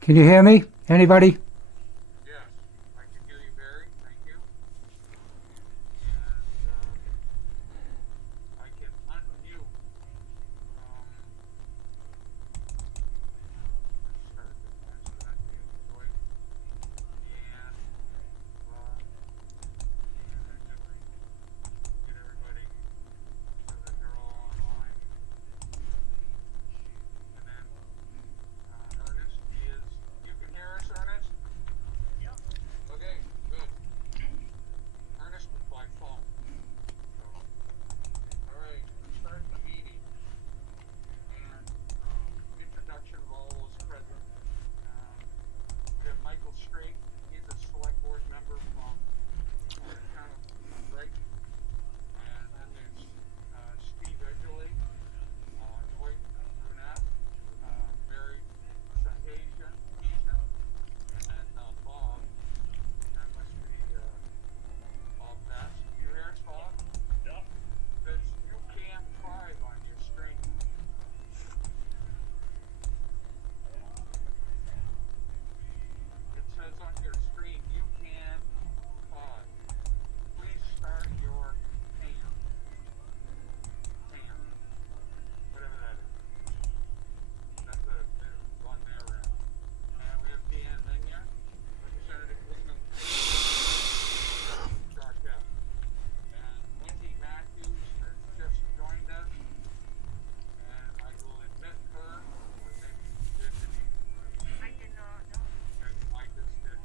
Can you hear me? Anybody? Yes, I can hear you, Barry. Thank you. And I can unmute. Let's start this. Unmute Joyce and actually get everybody so that they're all online. And then Ernest is. You can hear us, Ernest? Yep. Okay, good. Ernest was by phone. So, all right, let's start the meeting. And introduction of all those present. We have Michael Straight. He's a select board member from the town of Brighton. And then there's Steve Edgerly, Dwight Brunette, Mary Sahajan, and then Bob. That must be Bob Bass. You hear us, Bob? Yep. There's UCAM 5 on your screen. It says on your screen, UCAM 5. Please start your cam. Cam. Whatever that is. That's on their end. And we have Dan Minya, Representative Whitman, Sharkett. And Wendy Matthews has just joined us. And I will admit her, or maybe she didn't. I did not know. I just did.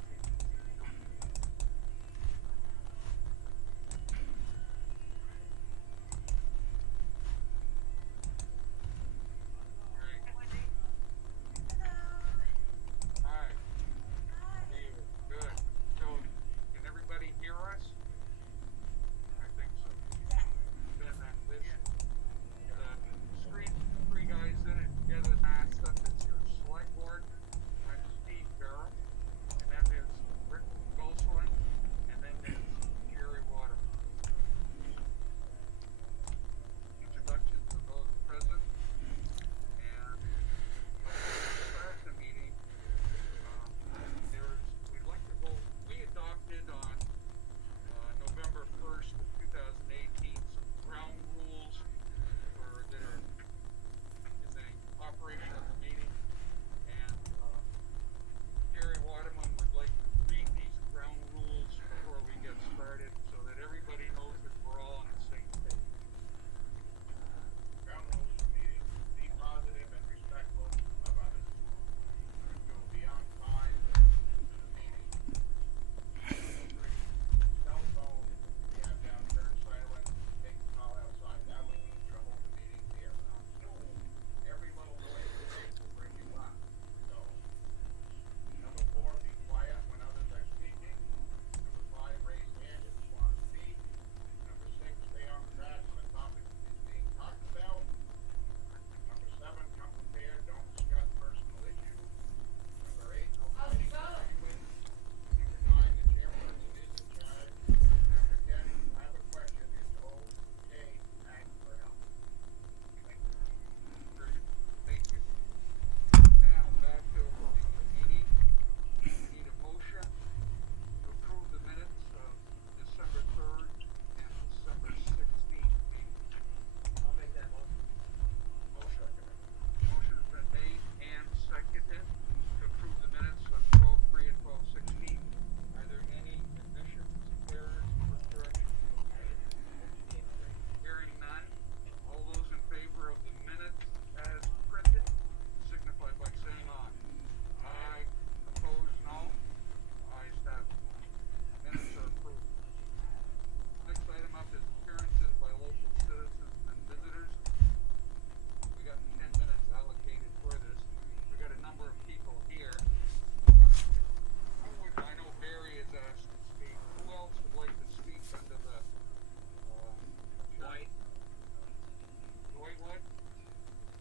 Great. Hi, Wendy. Hi. David. Good. So, can everybody hear us? I think so. Then this screen, three guys in it together, that stuff is your select board. I'm Steve Barrett. And then there's Rick Gosselin. And then there's Jerry Water. Introductions of those present. And let's start the meeting. We'd like to go, we adopted on November 1st of 2018 some ground rules that are in the operation of the meeting. And Gary Waterman would like to read these ground rules before we get started so that everybody knows that we're all on the same page. Ground rules for meeting. Be positive and respectful of others. You will be on time to the meeting. Cell phone, you have down, turn silent, take the call outside. That way we can hold the meeting here. On Zoom, every little noise you make will bring you up. So, number 4, be quiet when others are speaking. Number 5, raise hand if you want to speak. Number 6, stay on track when the topic is being talked about. Number 7, come prepared, don't discuss personal issues. Number 8, no fighting or arguing. Number 9, the chairperson is in charge. Number 10, if you have a question, it's okay to ask for help. Thank you. Great. Thank you. Now, back to the meeting. We need a motion to approve the minutes of December 3rd and December 16th meeting. I'll make that motion. Motion. Motion has been made and seconded to approve the minutes of 12/3 and 12/16. Are there any additions, errors, or corrections? Hearing none, all those in favor of the minutes as printed signify by saying aye. Aye. Opposed, no. Ayes have it. Minutes are approved. Next item up is appearances by local citizens and visitors. We got 10 minutes allocated for this. We got a number of people here. I know Barry has asked to speak. Who else would like to speak under the Dwight. Dwight would?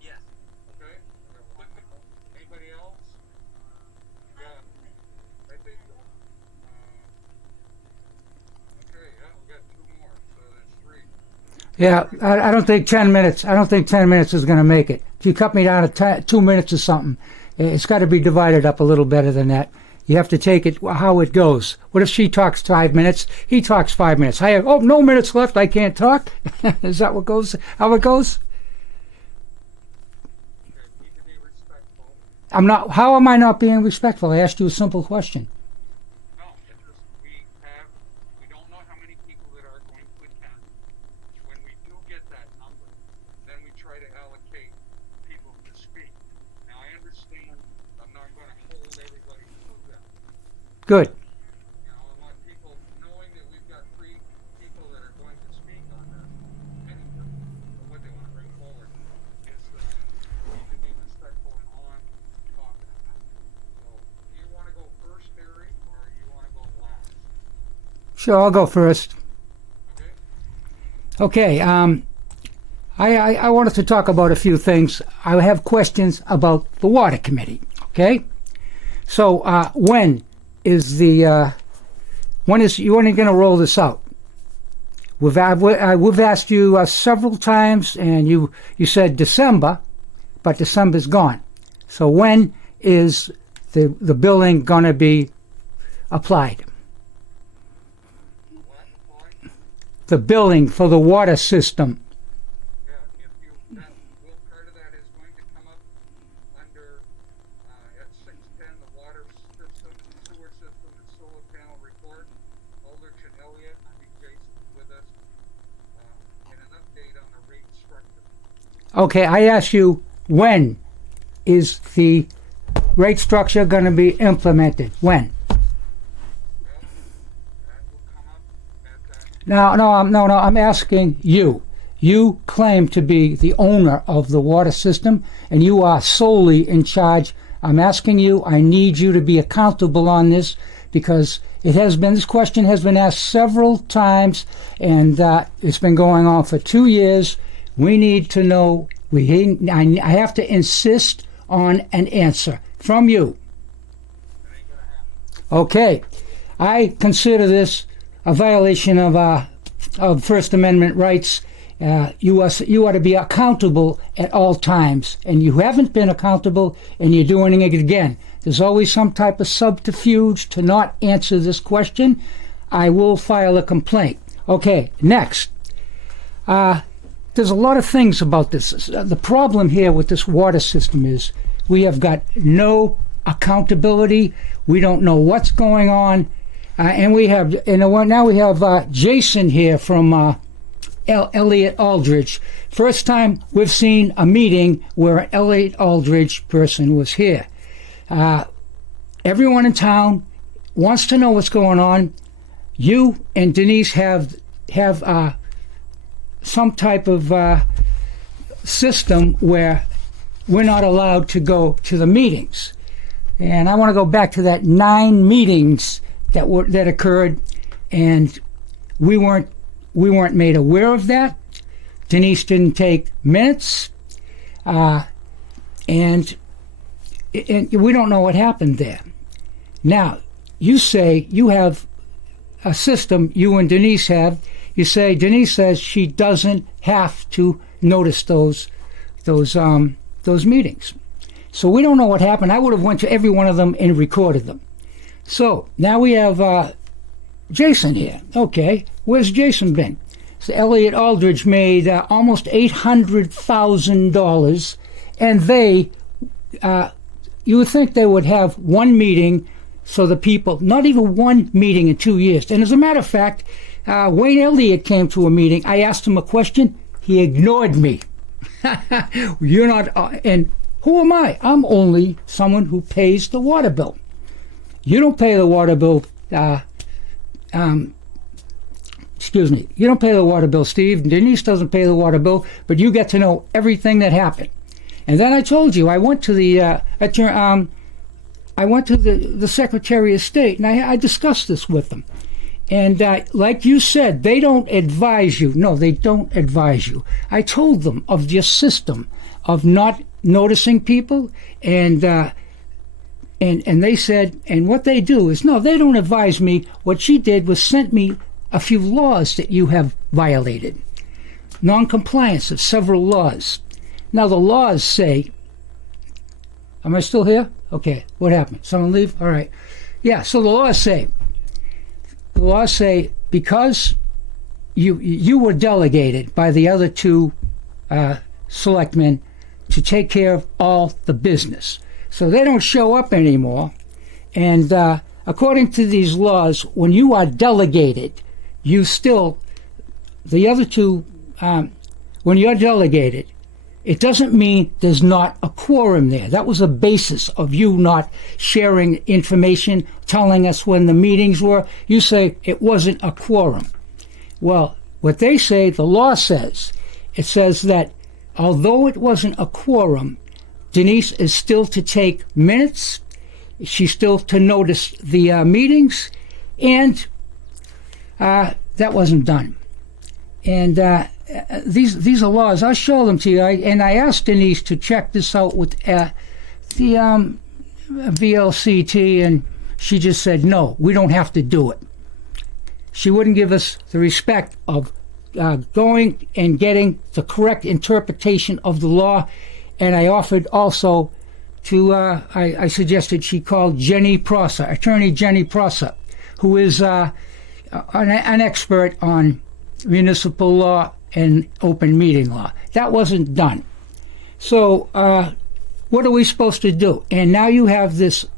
Yes. Okay. Anybody else? Yeah. I think. Okay. Yeah, we got 2 more, so there's 3. Yeah, I don't think 10 minutes. I don't think 10 minutes is going to make it. If you cut me down to 2 minutes or something, It's got to be divided up a little better than that. You have to take it how it goes. What if she talks 5 minutes? He talks 5 minutes. I have, no minutes left. I can't talk. Is that what goes? How it goes? You need to be respectful. I'm not. How am I not being respectful? I asked you a simple question. No, it's just we don't know how many people that are going to attend. When we do get that number, then we try to allocate people to speak. Now I understand I'm not going to hold everybody to them. Good. You know, I want people knowing that we've got 3 people that are going to speak on this. Anyway, what they want to bring forward is we need to be respectful and on topic. So, do you want to go first, Barry, or you want to go last? Sure, I'll go first. Okay? Okay. I wanted to talk about a few things. I have questions about the water committee. Okay. So when is you going to roll this out? We've asked you several times, and you said December, but December's gone. So when is the billing going to be applied? What point? The billing for the water system. Yeah, part of that is going to come up under at 610, the water system, sewer system, and solar panel report. Aldrich and Elliott, I think Jason's with us, and an update on the rate structure. Okay, I asked you, when is the rate structure going to be implemented? When? Well, that will come up at that. No, I'm asking you. You claim to be the owner of the water system, and you are solely in charge. I'm asking you, I need you to be accountable on this, because this question has been asked several times, and it's been going on for 2 years. We need to know, I have to insist on an answer from you. That ain't gonna happen. Okay, I consider this a violation of First Amendment rights. You are to be accountable at all times, and you haven't been accountable, and you're doing it again. There's always some type of subterfuge to not answer this question. I will file a complaint. Okay, next. There's a lot of things about this. The problem here with this water system is we have got no accountability. We don't know what's going on, and now we have Jason here from Elliott Aldrich. First time we've seen a meeting where an Elliott Aldrich person was here. Everyone in town wants to know what's going on. You and Denise have some type of system where we're not allowed to go to the meetings. And I want to go back to that 9 meetings that occurred, and we weren't made aware of that. Denise didn't take minutes, and we don't know what happened there. Now, you say you have a system, you and Denise have. You say Denise says she doesn't have to notice those meetings. So we don't know what happened. I would have went to every one of them and recorded them. So now we have Jason here. Okay, where's Jason been? So Elliott Aldrich made almost $800,000, and you would think they would have one meeting so the people, not even one meeting in 2 years. And as a matter of fact, Wayne Elliott came to a meeting. I asked him a question. He ignored me. You're not, and who am I? I'm only someone who pays the water bill. You don't pay the water bill. Excuse me. You don't pay the water bill, Steve. Denise doesn't pay the water bill, but you get to know everything that happened. And then I told you I went to the the Secretary of State, and I discussed this with them. And like you said, they don't advise you. No, they don't advise you. I told them of your system of not noticing people, and they said, and what they do is, no, they don't advise me. What she did was sent me a few laws that you have violated. Non-compliance of several laws. Now the laws say Am I still here? Okay. What happened? Someone leave? All right. Yeah. So the laws say because you were delegated by the other two selectmen to take care of all the business. So they don't show up anymore. And according to these laws, when you are delegated, the other two, when you're delegated, it doesn't mean there's not a quorum there. That was the basis of you not sharing information, telling us when the meetings were. You say it wasn't a quorum. Well, what they say, the law says, it says that although it wasn't a quorum, Denise is still to take minutes, she's still to notice the meetings, and that wasn't done. And these are laws. I'll show them to you. And I asked Denise to check this out with the VLCT, and she just said, no, we don't have to do it. She wouldn't give us the respect of going and getting the correct interpretation of the law. And I offered also to, I suggested she call Jenny Prosser, Attorney Jenny Prosser, who is an expert on municipal law and open meeting law. That wasn't done. So what are we supposed to do? And now you have this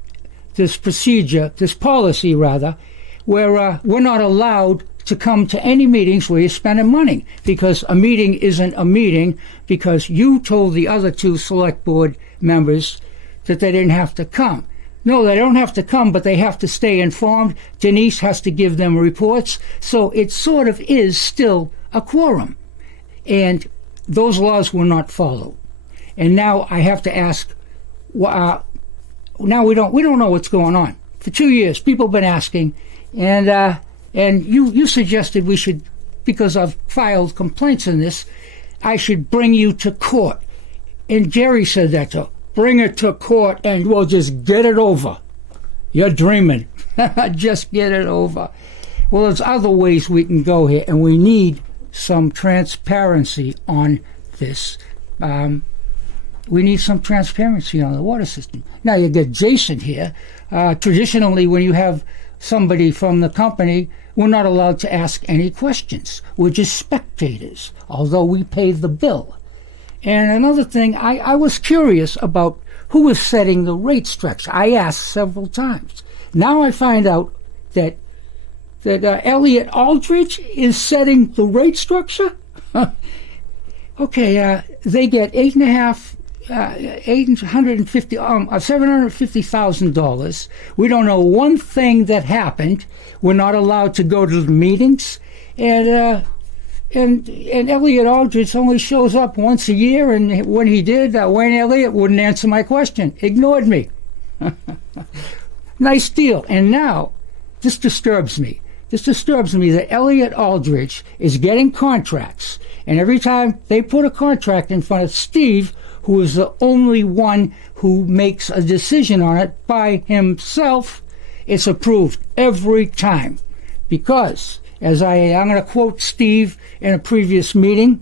procedure, this policy rather, where we're not allowed to come to any meetings where you're spending money, because a meeting isn't a meeting because you told the other two select board members that they didn't have to come. No, they don't have to come, but they have to stay informed. Denise has to give them reports. So it sort of is still a quorum. And those laws were not followed. And now I have to ask, now we don't know what's going on. For 2 years, people have been asking, and you suggested we should, because I've filed complaints in this, I should bring you to court. And Jerry said that too. Bring it to court and we'll just get it over. You're dreaming. Just get it over. Well, there's other ways we can go here, and we need some transparency on this. We need some transparency on the water system. Now, you get Jason here. Traditionally, when you have somebody from the company, we're not allowed to ask any questions. We're just spectators, although we pay the bill. And another thing, I was curious about who was setting the rate structure. I asked several times. Now I find out that Elliot Aldridge is setting the rate structure. Okay, they get $750,000. We don't know one thing that happened. We're not allowed to go to the meetings, and Elliot Aldridge only shows up once a year, and when he did, Wayne Elliott wouldn't answer my question, ignored me. Nice deal. And now, this disturbs me. This disturbs me that Elliot Aldridge is getting contracts, and every time they put a contract in front of Steve, who is the only one who makes a decision on it by himself, it's approved every time. Because, as I'm going to quote Steve in a previous meeting,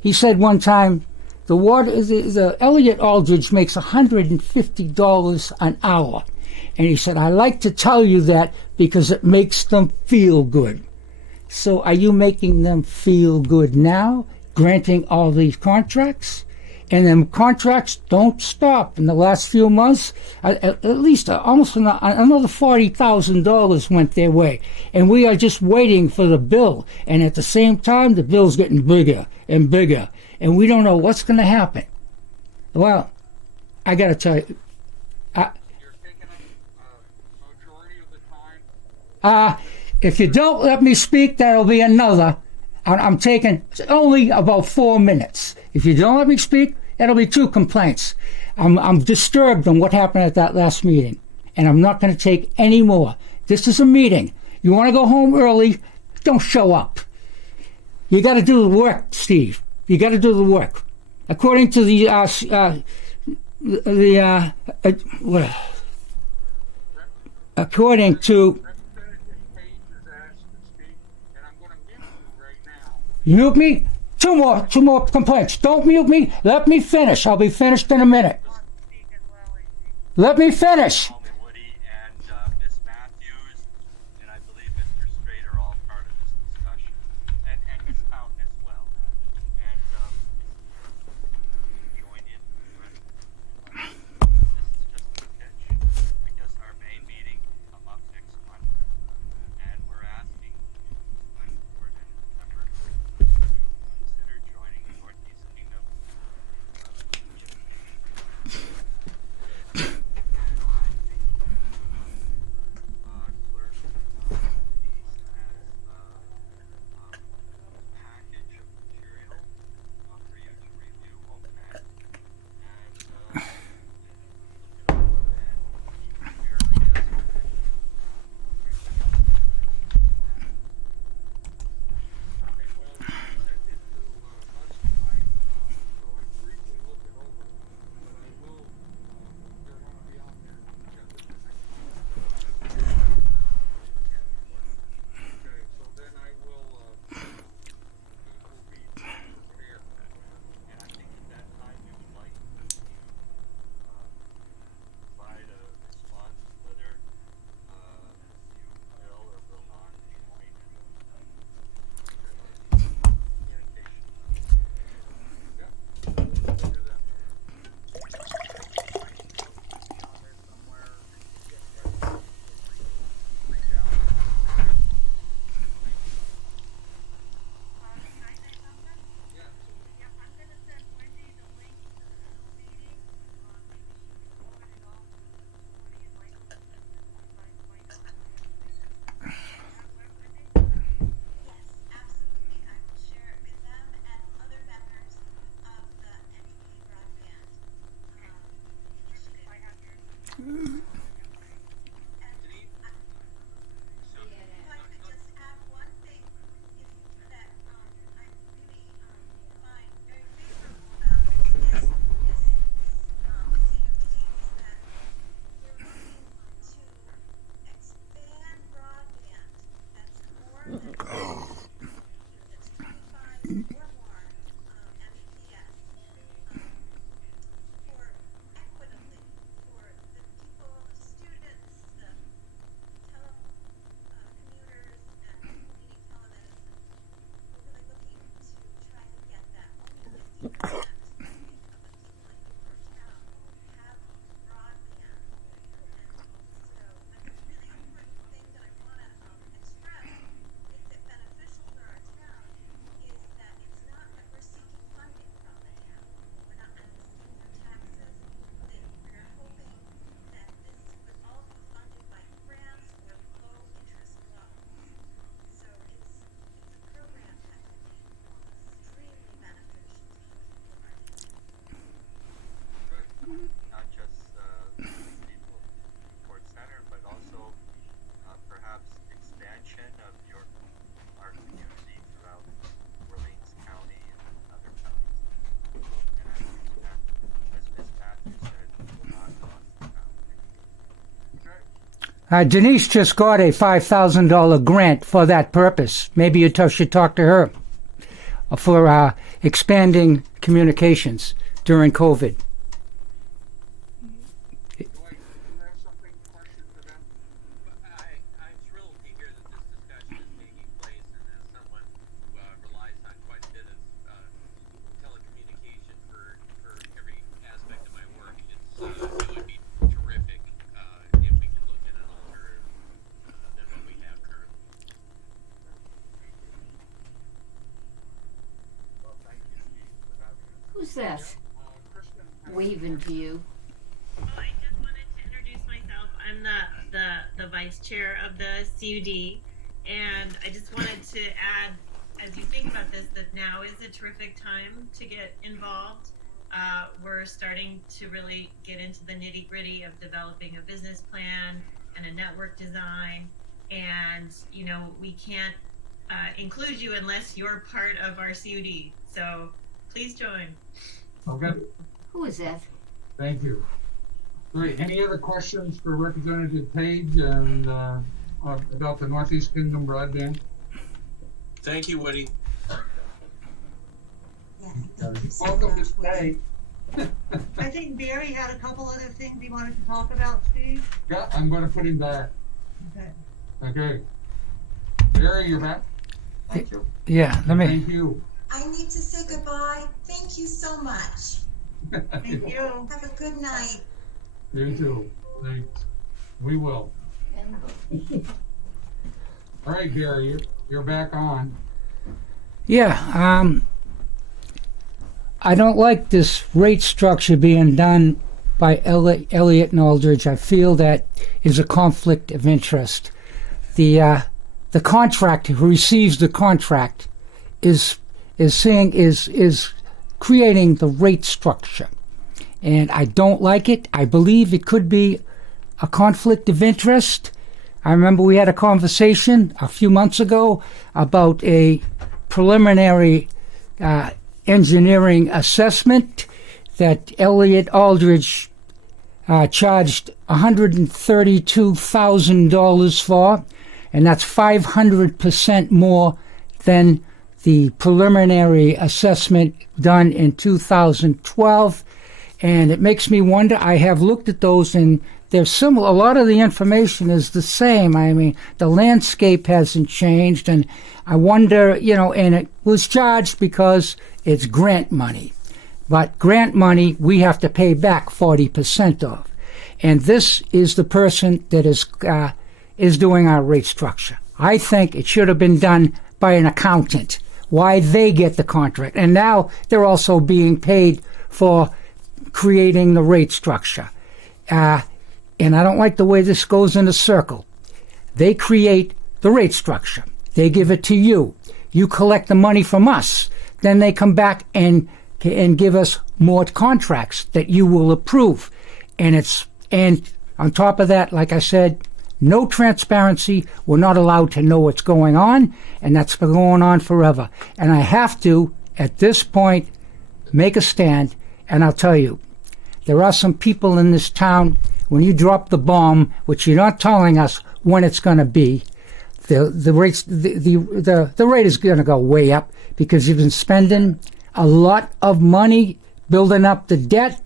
he said one time, the Elliot Aldridge makes $150 an hour. And he said, I like to tell you that because it makes them feel good. So are you making them feel good now, granting all these contracts? And then contracts don't stop. In the last few months, at least almost another $40,000 went their way. And we are just waiting for the bill. And at the same time, the bill's getting bigger and bigger. And we don't know what's going to happen. Well, I got to tell you. You're taking up majority of the time. If you don't let me speak, that'll be another. I'm taking only about 4 minutes. If you don't let me speak, that'll be 2 complaints. I'm disturbed on what happened at that last meeting, and I'm not going to take any more. This is a meeting. You want to go home early, don't show up. You got to do the work, Steve. You got to do the work. According to according to mute me. Two more complaints. Don't mute me. Let me finish. I'll be finished in a minute. Not speaking, Lily. Let me finish. Call me Woody, and Miss Matthews, and I believe Mr. Straight are all part of this discussion, and Miss Fountain as well. And join in. This is just a pitch. I guess our main meeting will come up next month, and we're asking select board and members to consider joining the Northeast Kingdom clerk Denise has package of material for you to review, okay? And look it over and be prepared, I guess. Okay, well, you sent it to us tonight, so I briefly looked it over, but I will, they're gonna be on the agenda for next month. Okay, so then I will, we will be prepared. And I think at that time we would like you to provide a response whether you will or will not join communication. Yep, we'll do that. Can I say something? Yes. Yep, I'm gonna send Wendy the link to the Zoom meeting. Maybe she can forward it all to Woody and Michael, and then find out what the information is. That work, Wendy? Yes, absolutely. I will share it with them and other members of the NEP broadband initiative. I have yours. And Denise? So, if I could just add one thing is that I really find very favorable about this CUT is that we're looking to expand broadband that's more than that's 25 or more Mbps for equitably for the people, the students, the commuters, and community telemedicine. We're really looking to try to get that. Only 50% of the people in Newport town have broadband. And so that's a really important thing that I want to express. Makes it beneficial for our town is that it's not that we're seeking funding from the town. We're not, and this is through taxes. That we're hoping that this would all be funded by grants or low interest loans. So it's a program that can be extremely beneficial to the people of our town. not just people of Newport Center, but also perhaps expansion of our community throughout Orleans County and other counties. And as Ms. Matthews said, it will not cost the town anything. Okay. Denise just got a $5,000 grant for that purpose. Maybe you should talk to her for expanding communications during COVID. Do you have something, question for them? I'm thrilled to hear that this discussion is taking place, and as someone who relies on quite a bit of telecommunication for every aspect of my work, it would be terrific if we could look at an alternative than what we have currently. Well, thank you, Steve, for having us. Who's that Kristen has waving to you? Well, I just wanted to introduce myself. I'm the vice chair of the CUD, and I just wanted to add, as you think about this, that now is a terrific time to get involved. We're starting to really get into the nitty gritty of developing a business plan and a network design, and we can't include you unless you're part of our CUD. So please join. Okay, Who is that? thank you. Great, any other questions for Representative Page and, about the Northeast Kingdom broadband? Thank you, Woody. Yeah, I think you said Welcome, that Ms. was- Page. I think Barry had a couple other things he wanted to talk about, Steve. Yeah, I'm going to put him back. Okay. Okay. Barry, you're back. Thank you. Yeah, let me. Thank you. I need to say goodbye. Thank you so much. Thank you. Have a good night. You too. Thanks. We will. All right, Gary, you're back on. Yeah, I don't like this rate structure being done by Elliott and Aldridge. I feel that is a conflict of interest. The contractor who receives the contract is creating the rate structure, and I don't like it. I believe it could be a conflict of interest. I remember we had a conversation a few months ago about a preliminary engineering assessment that Elliott Aldridge charged $132,000 for, and that's 500% more than the preliminary assessment done in 2012. And it makes me wonder. I have looked at those, and they're similar. A lot of the information is the same. I mean, the landscape hasn't changed, and I wonder, and it was charged because it's grant money. But grant money, we have to pay back 40% of. And this is the person that is doing our rate structure. I think it should have been done by an accountant. Why they get the contract. And now they're also being paid for creating the rate structure. And I don't like the way this goes in a circle. They create the rate structure. They give it to you. You collect the money from us. Then they come back and give us more contracts that you will approve. And on top of that, like I said, no transparency. We're not allowed to know what's going on, and that's been going on forever. And I have to, at this point, make a stand, and I'll tell you, there are some people in this town, when you drop the bomb, which you're not telling us when it's going to be, the rate is going to go way up because you've been spending a lot of money building up the debt.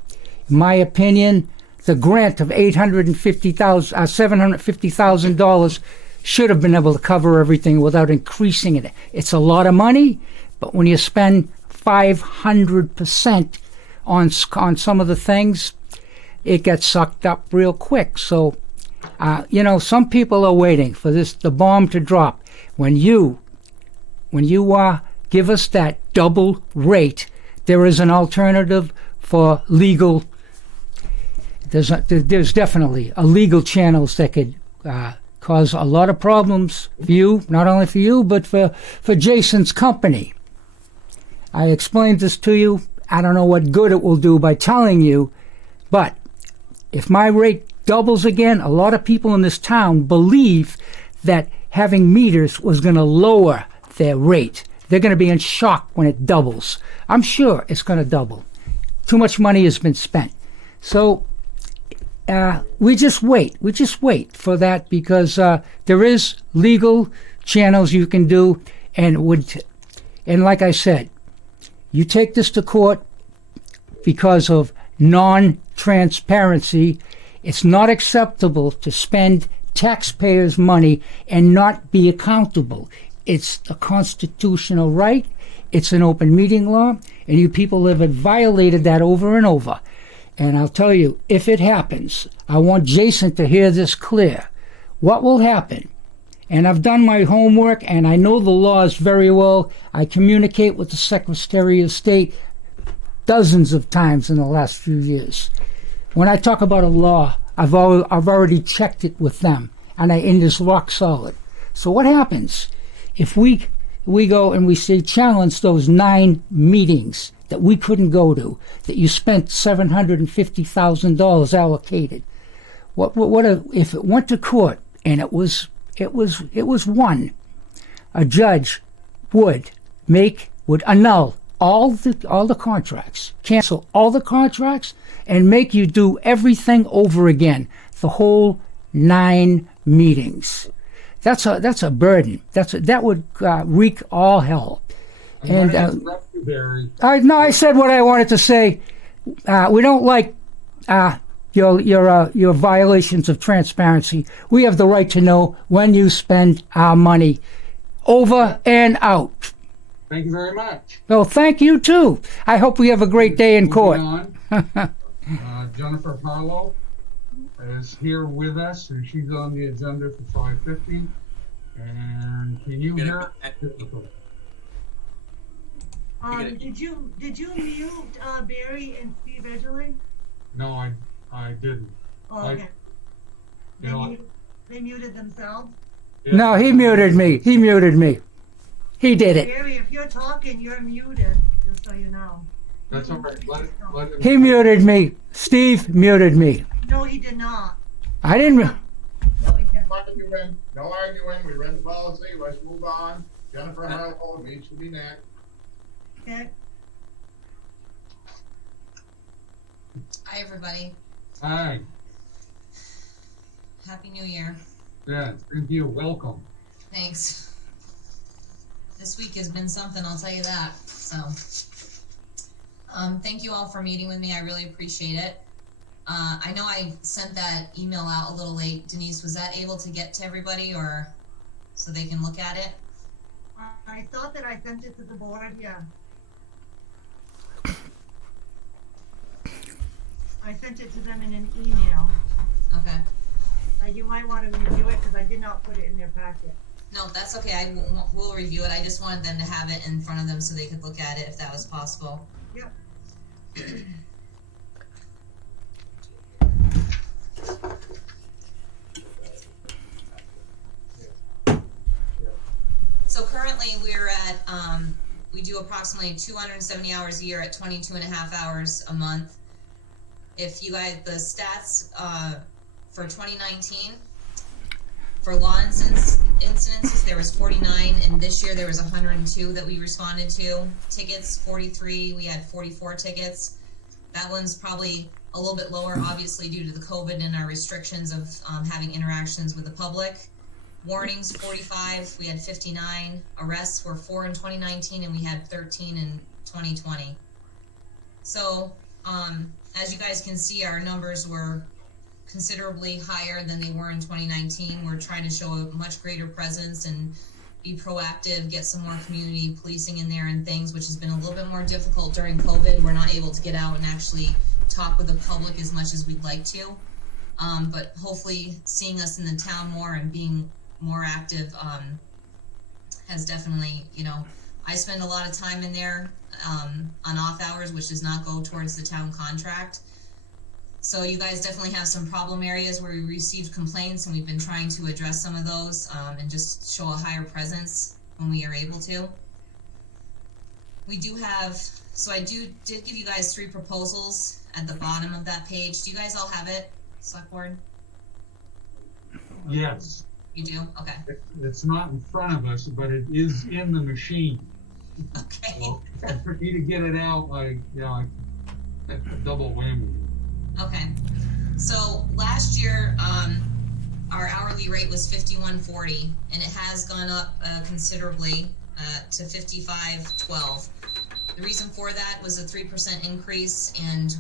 In my opinion, the grant of $750,000 should have been able to cover everything without increasing it. It's a lot of money, but when you spend 500% on some of the things, it gets sucked up real quick. So, some people are waiting for the bomb to drop. When you give us that double rate, there is an alternative for legal. There's definitely a legal channels that could cause a lot of problems for you, not only for you, but for Jason's company. I explained this to you. I don't know what good it will do by telling you, but if my rate doubles again, a lot of people in this town believe that having meters was going to lower their rate. They're going to be in shock when it doubles. I'm sure it's going to double. Too much money has been spent. So we just wait. We just wait for that because there is legal channels you can do, and like I said, you take this to court because of non-transparency. It's not acceptable to spend taxpayers' money and not be accountable. It's a constitutional right. It's an open meeting law, and you people have violated that over and over. And I'll tell you, if it happens, I want Jason to hear this clear. What will happen? And I've done my homework, and I know the laws very well. I communicate with the Secretary of State dozens of times in the last few years. When I talk about a law, I've already checked it with them, and it is rock solid. So what happens if we go and we say challenge those 9 meetings that we couldn't go to, that you spent $750,000 allocated? What if it went to court and it was won? A judge would annul all the contracts, cancel all the contracts, and make you do everything over again. The whole 9 meetings. That's a burden. That would wreak all hell. And interrupt you, Barry. I said what I wanted to say. We don't like your violations of transparency. We have the right to know when you spend our money, over and out. Thank you very much. So thank you too. I hope we have a great day in court. Moving on, Jennifer Harlow is here with us, and she's on the agenda for 5:50. And can you hear? Did you mute Barry and Steve Edgerly? No, I didn't. Oh, okay. You know, They muted themselves. yeah. No, he muted me. He muted me. He did it. Barry, if you're talking, you're muted, just so you know. That's all right. Let him. He muted me. Steve muted me. No, he did not. I didn't. No, he didn't. No arguing, we read the policy, let's move on. Jennifer Harlow needs to be next. Okay. Hi, everybody. Hi. Happy New Year. Yeah, thank you. Welcome. Thanks. This week has been something, I'll tell you that. So, thank you all for meeting with me. I really appreciate it. I know I sent that email out a little late. Denise, was that able to get to everybody, or so they can look at it? I thought that I sent it to the board, yeah. I sent it to them in an email. Okay. You might want to review it because I did not put it in their packet. No, that's okay. I will review it. I just wanted them to have it in front of them so they could look at it if that was possible. Yep. So currently we're at, we do approximately 270 hours a year at 22 and a half hours a month. If you guys, the stats for 2019, for law incidences, there was 49, and this year there was 102 that we responded to. Tickets, 43, we had 44 tickets. That one's probably a little bit lower, obviously, due to the COVID and our restrictions of having interactions with the public. Warnings, 45, we had 59. Arrests were 4 in 2019, and we had 13 in 2020. So, as you guys can see, our numbers were considerably higher than they were in 2019. We're trying to show a much greater presence and be proactive, get some more community policing in there and things, which has been a little bit more difficult during COVID. We're not able to get out and actually talk with the public as much as we'd like to. But hopefully seeing us in the town more and being more active has definitely, you know, I spend a lot of time in there on off hours, which does not go towards the town contract. So you guys definitely have some problem areas where we received complaints, and we've been trying to address some of those and just show a higher presence when we are able to. We do have, so I did give you guys 3 proposals at the bottom of that page. Do you guys all have it, Select Board? Yes. You do? Okay. It's not in front of us, but it is in the machine. Okay. So for me to get it out, like, you know, that's a double whammy. Okay. So last year, our hourly rate was $51.40, and it has gone up considerably to $55.12. The reason for that was a 3% increase, and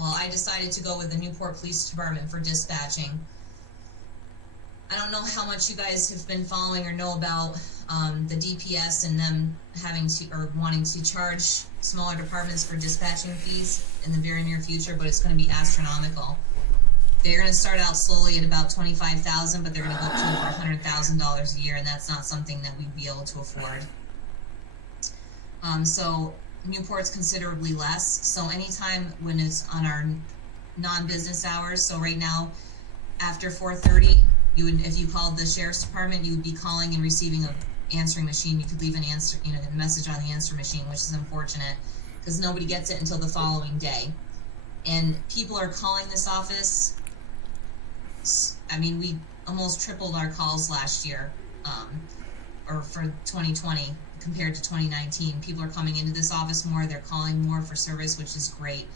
I decided to go with the Newport Police Department for dispatching. I don't know how much you guys have been following or know about the DPS and them having to or wanting to charge smaller departments for dispatching fees in the very near future, but it's going to be astronomical. They're going to start out slowly at about $25,000, but they're going to go up to over $100,000 a year, and that's not something that we'd be able to afford. So Newport's considerably less. So anytime when it's on our non-business hours, so right now after 4:30. You would, if you called the sheriff's department, you would be calling and receiving an answering machine. You could leave a message on the answer machine, which is unfortunate because nobody gets it until the following day. And people are calling this office. I mean, we almost tripled our calls last year, or for 2020 compared to 2019. People are coming into this office more. They're calling more for service, which is great.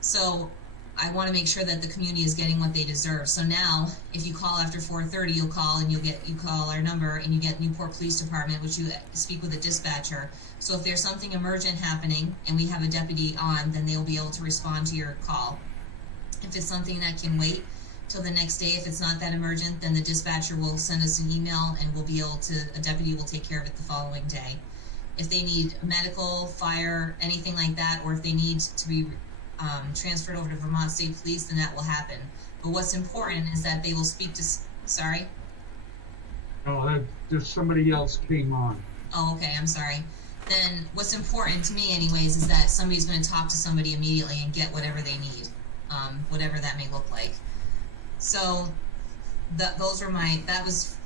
So I want to make sure that the community is getting what they deserve. So now, if you call after 4:30, you'll call and you call our number and you get Newport Police Department, which you speak with a dispatcher. So if there's something emergent happening and we have a deputy on, then they'll be able to respond to your call. If it's something that can wait till the next day, if it's not that emergent, then the dispatcher will send us an email and a deputy will take care of it the following day. If they need medical, fire, anything like that, or if they need to be transferred over to Vermont State Police, then that will happen. But what's important is that they will speak to, sorry? No, just somebody else came on. Oh, okay, I'm sorry. Then what's important to me anyways is that somebody's going to talk to somebody immediately and get whatever they need, whatever that may look like. So that was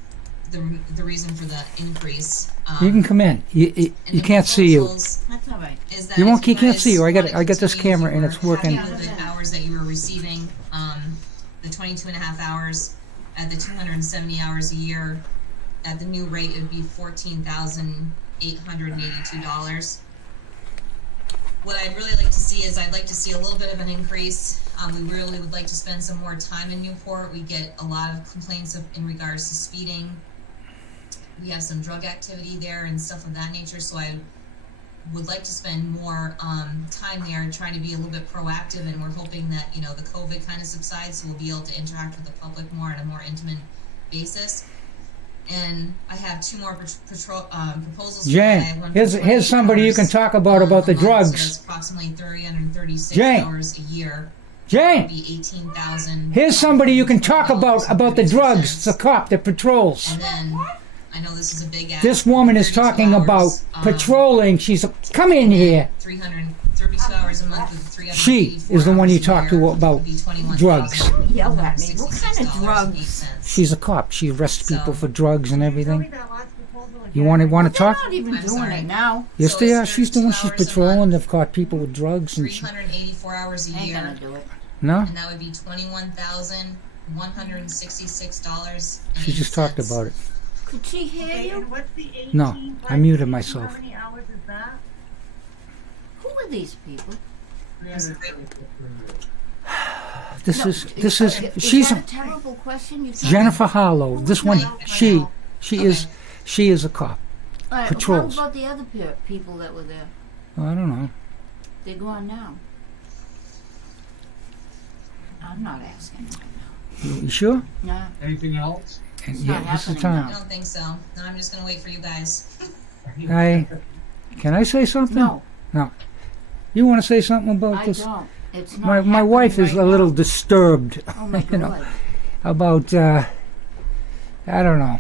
the reason for the increase. You can come in. You can't see you. That's all right. Is that You won't. if He can't guys see you. I got wanna this continue camera and your it's working. happy with the hours that you were receiving, the 22 and a half hours at the 270 hours a year. At the new rate, it would be $14,882. What I'd really like to see is I'd like to see a little bit of an increase. We really would like to spend some more time in Newport. We get a lot of complaints in regards to speeding. We have some drug activity there and stuff of that nature, so I would like to spend more time there trying to be a little bit proactive, and we're hoping that, the COVID kind of subsides, so we'll be able to interact with the public more on a more intimate basis. And I have two more proposals. Jane, here's somebody you can talk about the drugs. So that's approximately 336 Jane. hours a year. Jane, Be 18,000. here's somebody you can talk about the drugs. It's a cop that patrols. And then I know this is a big ask. This woman is 32 talking about hours, patrolling. Come in here. 332 hours a month with 384 She is the one you talk to about drugs. Yell at me. What kind of drugs? She's a cop. She arrests people for drugs and Tell me everything. that last proposal You again. want to They're talk? not even I'm doing sorry. it now. Yes, So they are. it's She's the one. 32 She's hours a patrolling. month. They've caught people with drugs and 384 hours a Ain't year. gonna do it. no. And that would be $21,166. She just talked about it. Could she hear Okay, you? and what's the 18 No, I muted plus myself. How many hours is that? Who are these people? This is Is she's that a terrible question? You Jennifer Harlow. This one, she is a cop. All right, patrols. How about the other people that were there? I don't know. They're gone now. I'm not asking right You sure? now. No. Anything else? And It's yeah, not this is happening I time. don't think so. No, I'm just going to wait for you guys. Can I say something? No, You want to say something about I this? don't. It's not My happening wife is right a little now. disturbed. Oh my you know, God. about I don't know.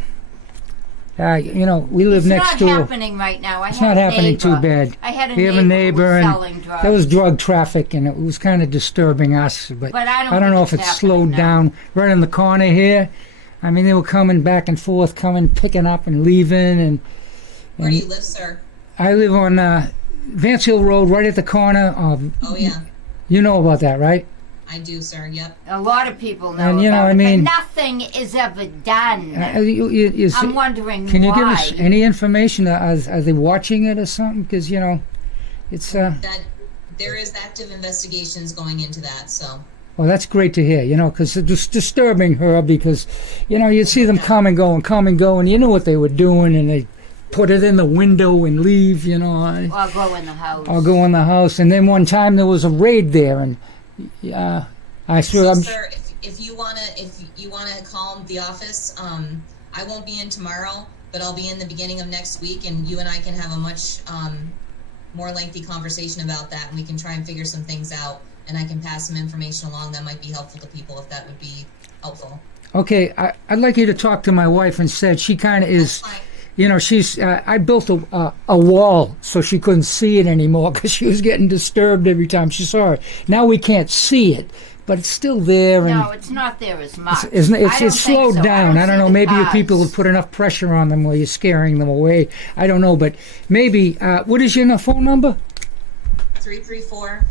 We live It's next not door. happening right now. It's not happening too bad. I had a We have a neighbor neighbor, who was and selling drugs. there was drug traffic, and it was kind of disturbing us. But But I don't know think if it's it's slowed happening down. Right in the corner here, I mean, they were coming back and forth, picking up and leaving, and Where do you live, sir? I live on Vance Hill Road, right at the corner of. Oh, yeah. You know about that, right? I do, sir. Yep. A lot of people know And, about I it, mean- but nothing is ever done. Is- I'm wondering Can you why. give us any information? Are they watching it or something? Because it's That there is active investigations going into that, so. well, that's great to hear. Because it's just disturbing her because you'd see them come and go, and you knew what they were doing, and they put it in the window and leave. Or go in the house. Or go in the house. And then one time there was a raid there, and I So, sure. sir, if you wanna call the office, I won't be in tomorrow, but I'll be in the beginning of next week, and you and I can have a much more lengthy conversation about that, and we can try and figure some things out, and I can pass some information along that might be helpful to people if that would be helpful. Okay, I'd like you to talk to my wife and said she kind of is. Fine. She's. I built a wall so she couldn't see it anymore because she was getting disturbed every time she saw it. Now we can't see it, but it's still there. And No, it's not there as much. it's I don't it's slowed think so. down. I don't know. see the Maybe you cars. people would put enough pressure on them while you're scaring them away. I don't know, but maybe. What is your phone number? 334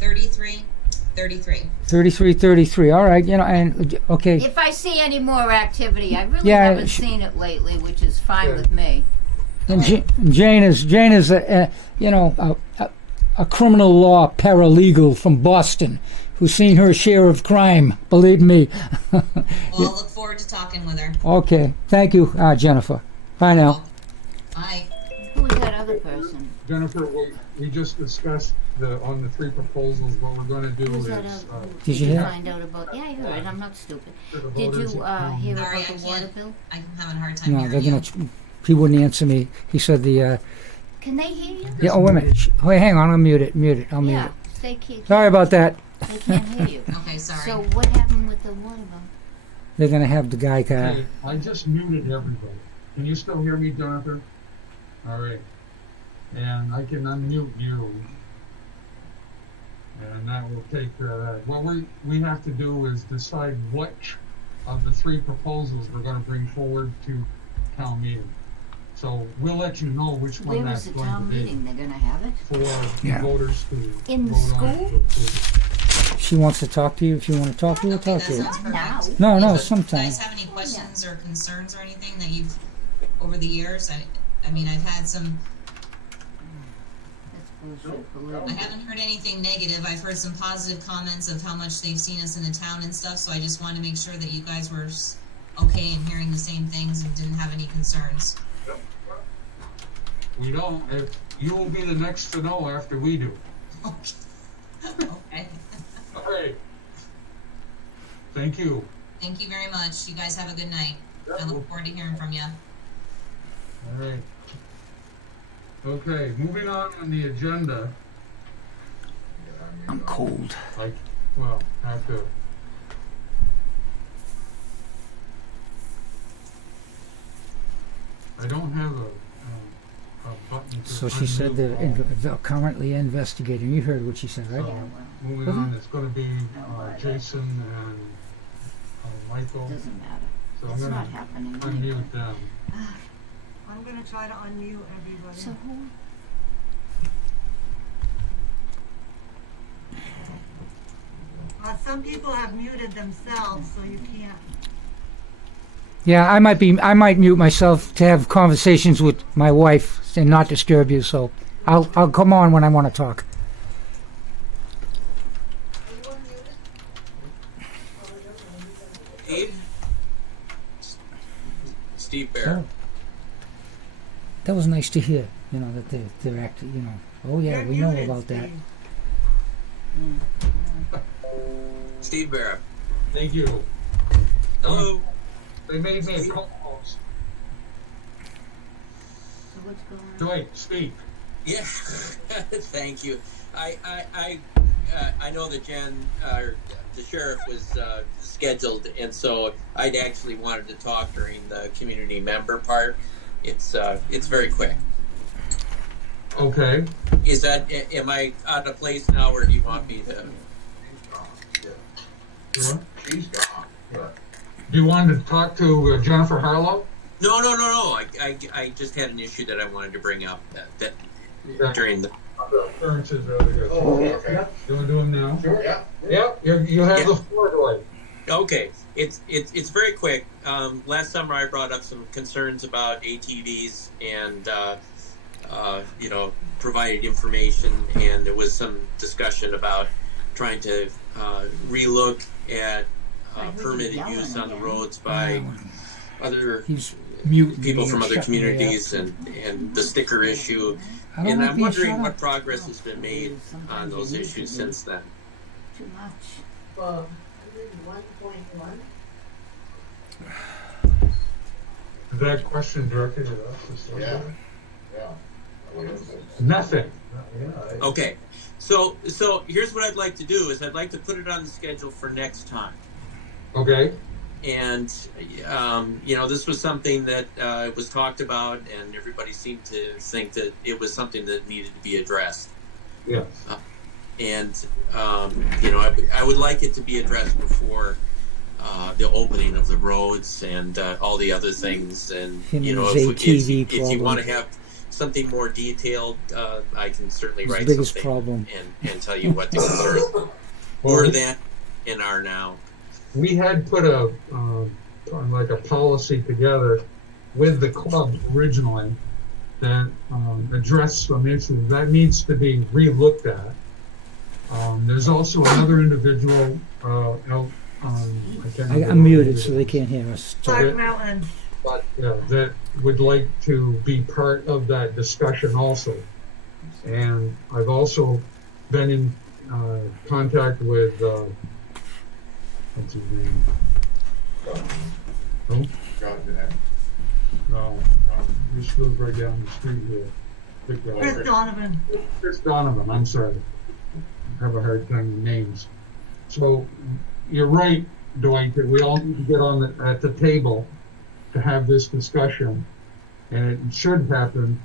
33 33. 3333. All right. And okay. If I see any more activity, I really Yeah, haven't seen it lately, which is fine with me. And Jane is a a criminal law paralegal from Boston who's seen her share of crime, believe me. Well, I'll look forward to talking with her. Okay, thank you, Jennifer. Bye now. Bye. Who was that other person? Jennifer, we just discussed on the 3 proposals, what we're gonna do Who was is, that other? Did you hear? Find out about? Yeah, I heard. I'm not stupid. for the Did voters you at town hear meeting. Sorry, about the water bill? I'm having a hard time No, hearing they're you. gonna. He wouldn't answer me. He said the. Can they hear you? Yeah. Oh, wait a minute. Wait, hang on. I'll mute it. Mute it. I'll mute Yeah, it. they can't. Sorry about that. They can't hear you. Okay, sorry. So what happened with the water bill? They're gonna have the guy. Hey, I just muted everybody. Can you still hear me, Jennifer? All right. And I can unmute you. And that will take care of that. What we have to do is decide which of the 3 proposals we're gonna bring forward to town meeting. So we'll let you know which one Where that's is the going to town be meeting? They're gonna have it? for Yeah. voters to In the vote on school? to approve. She wants to talk to you. If you want to talk to her, Okay, talk that to her. sounds Now. perfect. No, no, Do you sometime. guys have any questions or concerns or anything that you've, over the years? I mean, I've had some, That's bullshit. I Believe me. haven't heard anything negative. I've heard some positive comments of how much they've seen us in the town and stuff, so I just wanted to make sure that you guys were okay and hearing the same things and didn't have any concerns. We don't, if, you will be the next to know after we do. Okay. All right. Thank you. Thank you very much. You guys have a good night. I All look forward to hearing from you. right. Okay, moving on the agenda. I'm cold. Have to. I don't have a button to So she said they're currently investigating. You heard what she said, right? So, moving Mhm. on, it's gonna be Jason and Michael. Doesn't matter. So I'm It's gonna not happening. unmute them. I'm gonna try to unmute everybody. So who? Some people have muted themselves, so you can't. Yeah, I might mute myself to have conversations with my wife and not disturb you. So I'll come on when I want to talk. Steve Bear. That was nice to hear. You know that they're acting. You know. Oh yeah, You're we know muted, about that. Steve. Steve Bear. Thank you. Hello. They made me a co-host. So what's going on? Dwight, speak. Yeah. Thank you. I know that Jen, the sheriff, was scheduled, and so I'd actually wanted to talk during the community member part. It's very quick. Okay. Is that, am I out of place now, or do you want me to? She's gone. Do you want to talk to Jennifer Harlow? No. I just had an issue that I wanted to bring up that during the. Appearances are other good. Oh, okay. You want to do them now? Sure, yeah. Yep. You have Yeah. the floor, Dwight. Okay, it's very quick. Last summer I brought up some concerns about ATVs and provided information, and there was some discussion about trying to relook at I heard you permitted yelling use on the again. roads by other He's mute. people from other Shut me communities up. and the sticker issue. I don't And want I'm you to wondering shut what up. progress has been made on those issues since then. Too much. 101.1. Is that question directed at us? Yeah. Yeah. Nothing. Okay, so here's what I'd like to do is I'd like to put it on the schedule for next time. Okay. And this was something that was talked about, and everybody seemed to think that it was something that needed to be addressed. Yes. I would like it to be addressed before the opening of the roads and all the other things. And Him and if his you ATV want to problem. have something more detailed, I can certainly His write biggest something problem. and tell you what the concerns were then and are now. We had put a policy together with the club originally, that address some issues. That needs to be re-looked at. There's also another individual out. I can't remember I'm who muted, it so they is. can't hear us. Clark Okay. Mountain. But that would like to be part of that discussion also. And I've also been in contact with what's his name? Who? No, he just lives right down the street here. Big guy. Chris Donovan. Chris Donovan. I'm sorry, I have a hard time with names. So you're right, Dwight, that we all need to get on at the table to have this discussion, and it should happen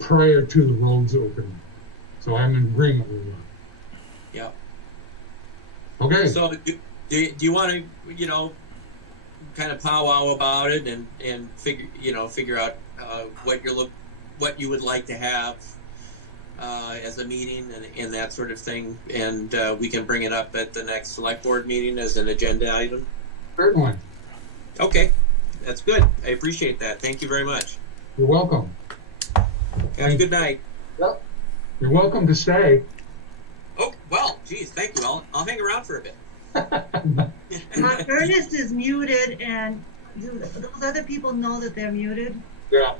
prior to the roads opening. So I'm in agreement with you. Yeah. Okay. So do you want to, kind of powwow about it and figure out what you would like to have as a meeting and that sort of thing, and we can bring it up at the next select board meeting as an agenda item. Certainly. Okay, that's good. I appreciate that. Thank you very much. You're welcome. Have a good night. Yep. You're welcome to stay. Oh, well, geez, thank you. I'll hang around for a bit. Ernest is muted, and do those other people know that they're muted? Yeah.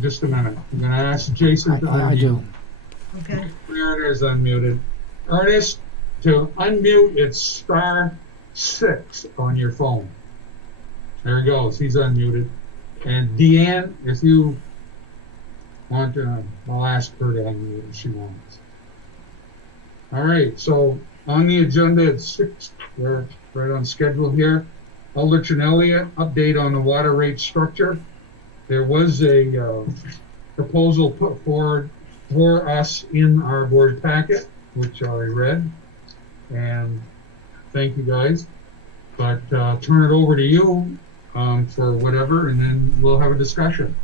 Just a minute. I'm going to ask Jason to unmute. I do. Okay. There it is, unmuted. Ernest, to unmute, it's *6 on your phone. There he goes. He's unmuted. And Deanne, if you want to, I'll ask her to unmute if she wants. All right. So on the agenda at 6, we're right on schedule here. Aldrich and Elliott, update on the water rate structure. There was a proposal put forward for us in our board packet, which I read, and thank you guys. But turn it over to you for whatever, and then we'll have a discussion.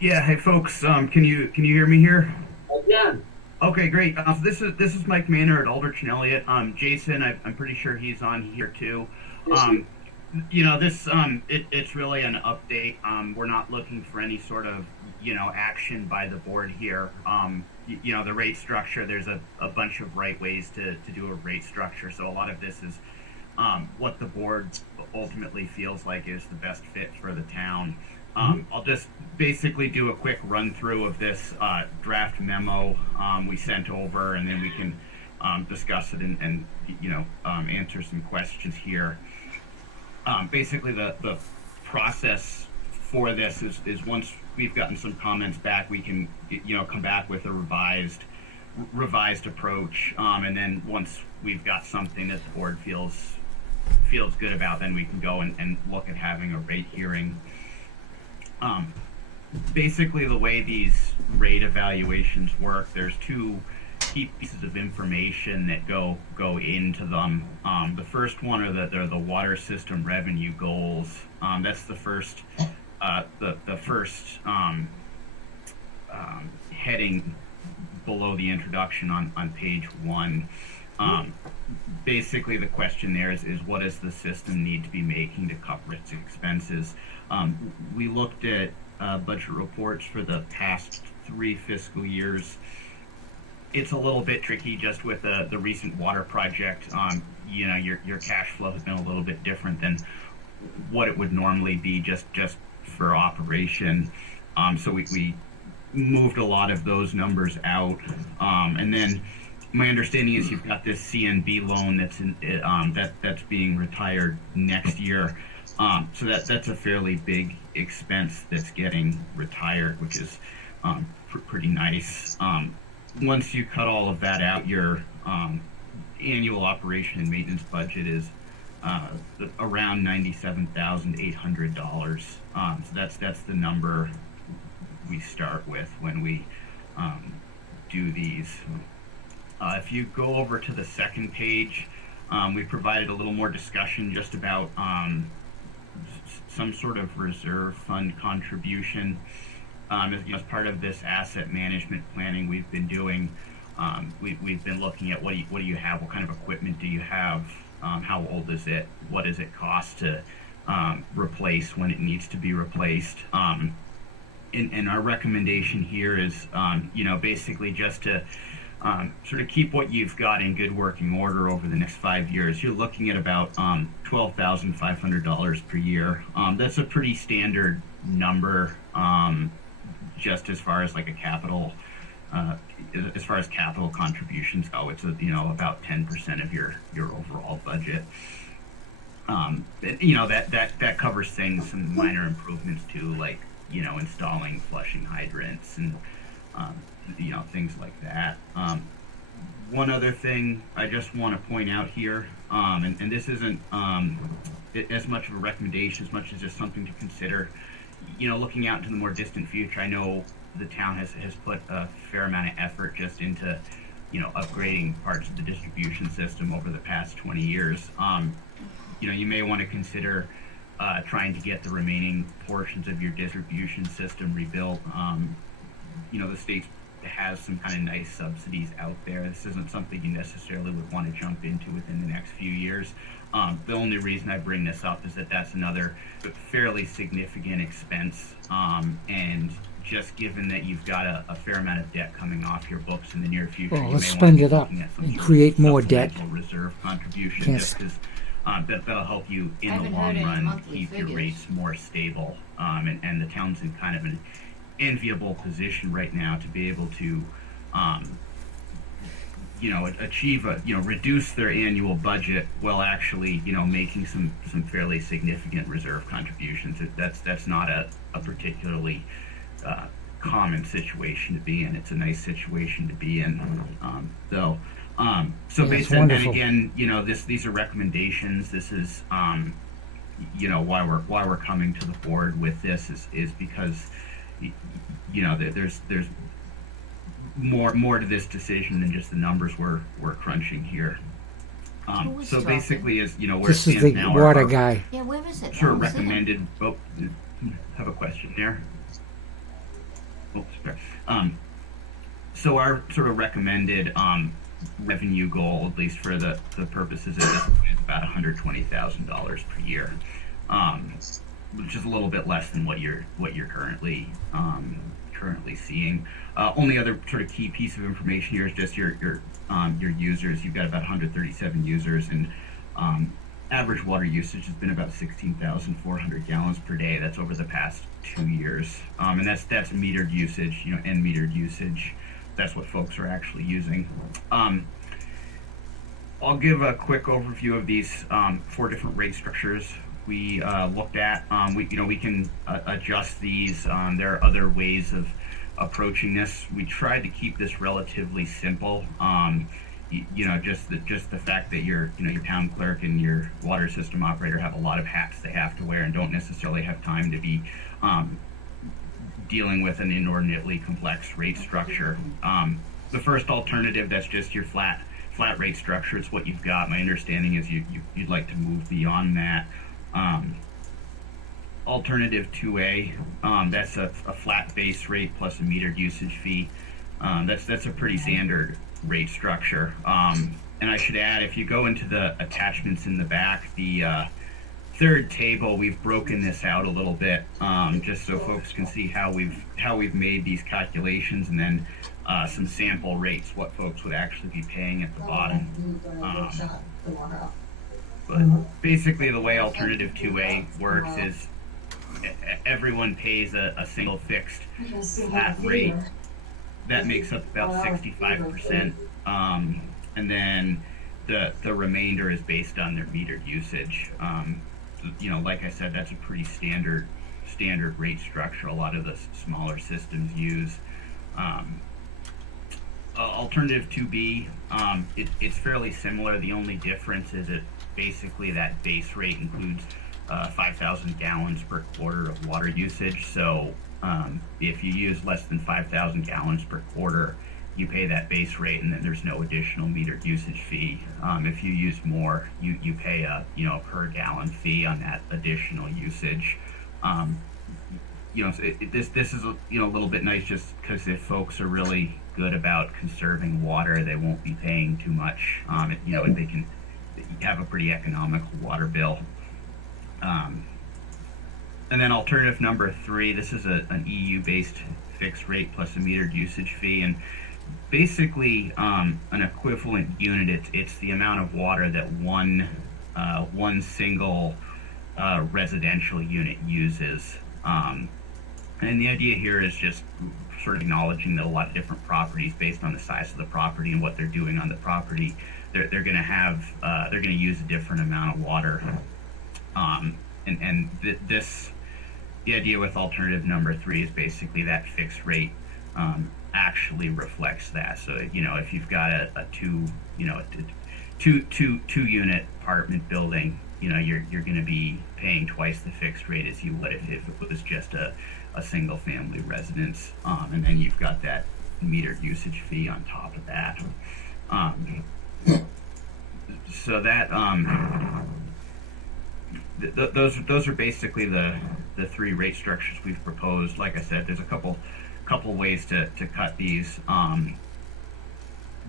Yeah, hey folks, can you hear me here? Again. Okay, great. So this is Mike Manor at Aldrich and Elliott. Jason, I'm pretty sure he's on here too. It's really an update. We're not looking for any sort of action by the board here. The rate structure. There's a bunch of right ways to do a rate structure. So a lot of this is what the board ultimately feels like is the best fit for the town. I'll just basically do a quick run through of this draft memo we sent over, and then we can discuss it and answer some questions here. Basically, the process for this is once we've gotten some comments back, we can come back with a revised approach, and then once we've got something that the board feels good about, then we can go and look at having a rate hearing. Basically, the way these rate evaluations work, there's two key pieces of information that go into them. The first one are the water system revenue goals. That's the first heading below the introduction on page 1. Basically, the question there is what does the system need to be making to cover its expenses? We looked at budget reports for the past 3 fiscal years. It's a little bit tricky just with the recent water project. Your cash flow has been a little bit different than what it would normally be just for operation. So we moved a lot of those numbers out. And then my understanding is you've got this CNB loan that's being retired next year. So that's a fairly big expense that's getting retired, which is pretty nice. Once you cut all of that out, your annual operation and maintenance budget is around $97,800. So that's the number we start with when we do these. If you go over to the second page, we provided a little more discussion just about some sort of reserve fund contribution. As part of this asset management planning we've been doing, we've been looking at what do you have, what kind of equipment do you have, how old is it, what does it cost to replace when it needs to be replaced. and our recommendation here is, basically just to sort of keep what you've got in good working order over the next 5 years. You're looking at about $12,500 per year. That's a pretty standard number, just as far as like a capital. As far as capital contributions go, it's about 10% of your overall budget. That covers things, some minor improvements too, like installing flushing hydrants and things like that. One other thing I just want to point out here, and this isn't as much of a recommendation as much as just something to consider. Looking out into the more distant future, I know the town has put a fair amount of effort just into upgrading parts of the distribution system over the past 20 years. You may want to consider trying to get the remaining portions of your distribution system rebuilt. The state has some kind of nice subsidies out there. This isn't something you necessarily would want to jump into within the next few years. The only reason I bring this up is that that's another fairly significant expense, and just given that you've got a fair amount of debt coming off your books in the near future, Well, you let's may spend want to it be up looking at some and sort of create more debt. supplemental reserve contribution, Yes. just because that'll help you in I the haven't long heard any run monthly keep your figures. rates more stable. And the town's in kind of an enviable position right now to be able to achieve reduce their annual budget while actually, making some fairly significant reserve contributions. That's not a particularly common situation to be in. It's a nice situation to be in. So That's based on, and wonderful. again, these are recommendations. This is, why we're coming to the board with this is because, there's more to this decision than just the numbers we're crunching here. Who was So talking? basically, where it This is stands the now, water our guy. Yeah, where is it? sort of I don't see it. recommended. Oh, have a question there. Oh, sorry. So our sort of recommended revenue goal, at least for the purposes of this, is about $120,000 per year, which is a little bit less than what you're currently seeing. Only other sort of key piece of information here is just your users. You've got about 137 users, and average water usage has been about 16,400 gallons per day. That's over the past 2 years, and that's metered usage, and metered usage. That's what folks are actually using. I'll give a quick overview of these 4 different rate structures we looked at. We can adjust these. There are other ways of approaching this. We tried to keep this relatively simple. Just the fact that your town clerk and your water system operator have a lot of hats they have to wear and don't necessarily have time to be dealing with an inordinately complex rate structure. The first alternative, that's just your flat rate structure. It's what you've got. My understanding is you'd like to move beyond that. Alternative 2A, that's a flat base rate plus a metered usage fee. That's a pretty standard rate structure. And I should add, if you go into the attachments in the back, the third table, we've broken this out a little bit, just so folks can see how we've made these calculations, and then some sample rates, what folks would actually be paying at the bottom. But basically, the way Alternative 2A works is everyone pays a single fixed flat rate. That makes up about 65%, and then the remainder is based on their metered usage. Like I said, that's a pretty standard rate structure a lot of the smaller systems use. Alternative 2B, it's fairly similar. The only difference is basically that base rate includes 5,000 gallons per quarter of water usage. So if you use less than 5,000 gallons per quarter, you pay that base rate, and then there's no additional metered usage fee. If you use more, you pay a per gallon fee on that additional usage. This is a little bit nice, just because if folks are really good about conserving water, they won't be paying too much. They can have a pretty economical water bill. And then alternative number 3, this is an EU-based fixed rate plus a metered usage fee, and basically an equivalent unit. It's the amount of water that one single residential unit uses. And the idea here is just sort of acknowledging that a lot of different properties, based on the size of the property and what they're doing on the property, they're going to have they're going to use a different amount of water. The idea with alternative number 3 is basically that fixed rate actually reflects that. So if you've got a two unit apartment building, you're going to be paying twice the fixed rate as you would if it was just a single family residence, and then you've got that metered usage fee on top of that. So that those are basically the 3 rate structures we've proposed. Like I said, there's a couple ways to cut these.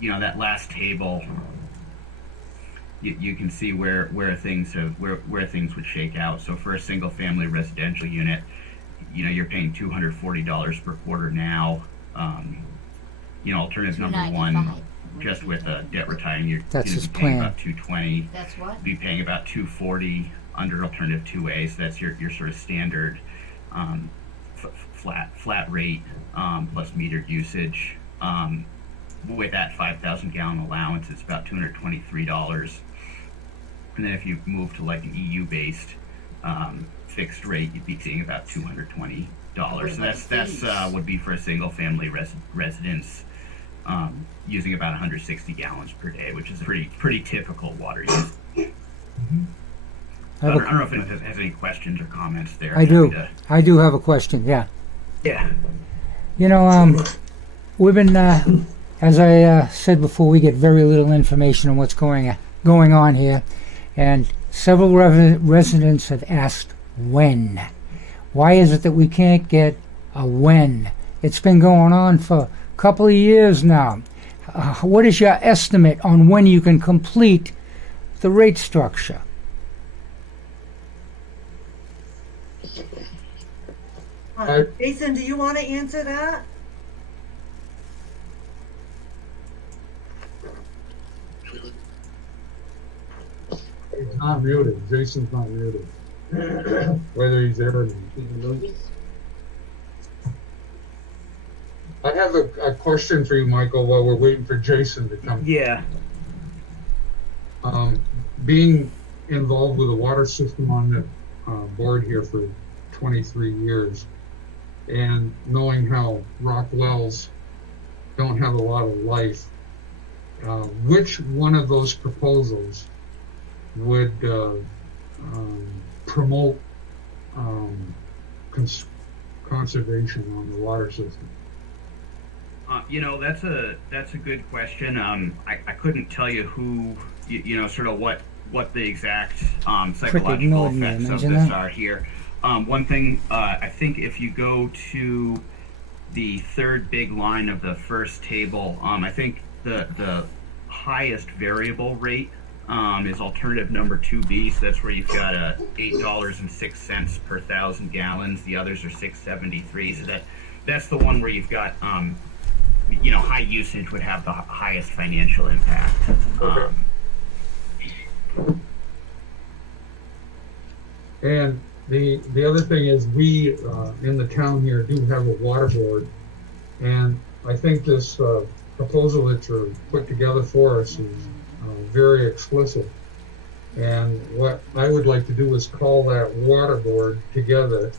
That last table, you can see where things would shake out. So for a single family residential unit, you're paying $240 per quarter now. Alternative number 1, just with a debt retiring, you're That's going his to be paying plan. about $220. That's what? Be paying about $240 under alternative 2A. So that's your sort of standard flat rate plus metered usage. With that 5,000 gallon allowance, it's about $223. And then if you move to like an EU-based fixed rate, you'd be seeing about $220. So that's would be for a single family residence using about 160 gallons per day, which is a pretty typical water use. I don't know if anyone has any questions or comments there. I do. I do have a question. Yeah. Yeah. We've been, as I said before, we get very little information on what's going on here, and several residents have asked when. Why is it that we can't get a when? It's been going on for a couple of years now. What is your estimate on when you can complete the rate structure? Jason, do you want to answer that? He's not muted. Jason's not muted. Whether he's there or not. I have a question for you, Michael, while we're waiting for Jason to come. Yeah. Being involved with the water system on the board here for 23 years, and knowing how rock wells don't have a lot of life, which one of those proposals would promote conservation on the water system? That's a good question. I couldn't tell you who, sort of what the exact psychological effects of this are here. One thing, I think if you go to the third big line of the first table, I think the highest variable rate is alternative number 2B. So that's where you've got $8.06 per 1,000 gallons. The others are $6.73. So that's the one where you've got high usage would have the highest financial impact. Okay. And the other thing is we in the town here do have a water board, and I think this proposal that you're put together for us is very explicit. And what I would like to do is call that water board together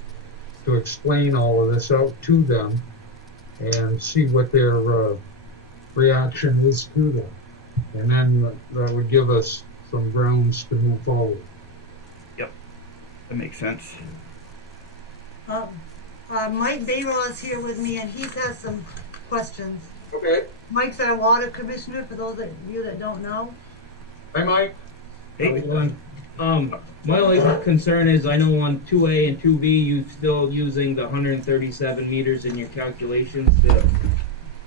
to explain all of this out to them and see what their reaction is to that. And then that would give us some grounds to move forward. Yep, that makes sense. Mike Bayroll is here with me, and he's has some questions. Okay. Mike's our water commissioner, for those of you that don't know. Hi, Mike. Hey. My only concern is I know on 2A and 2B you're still using the 137 meters in your calculations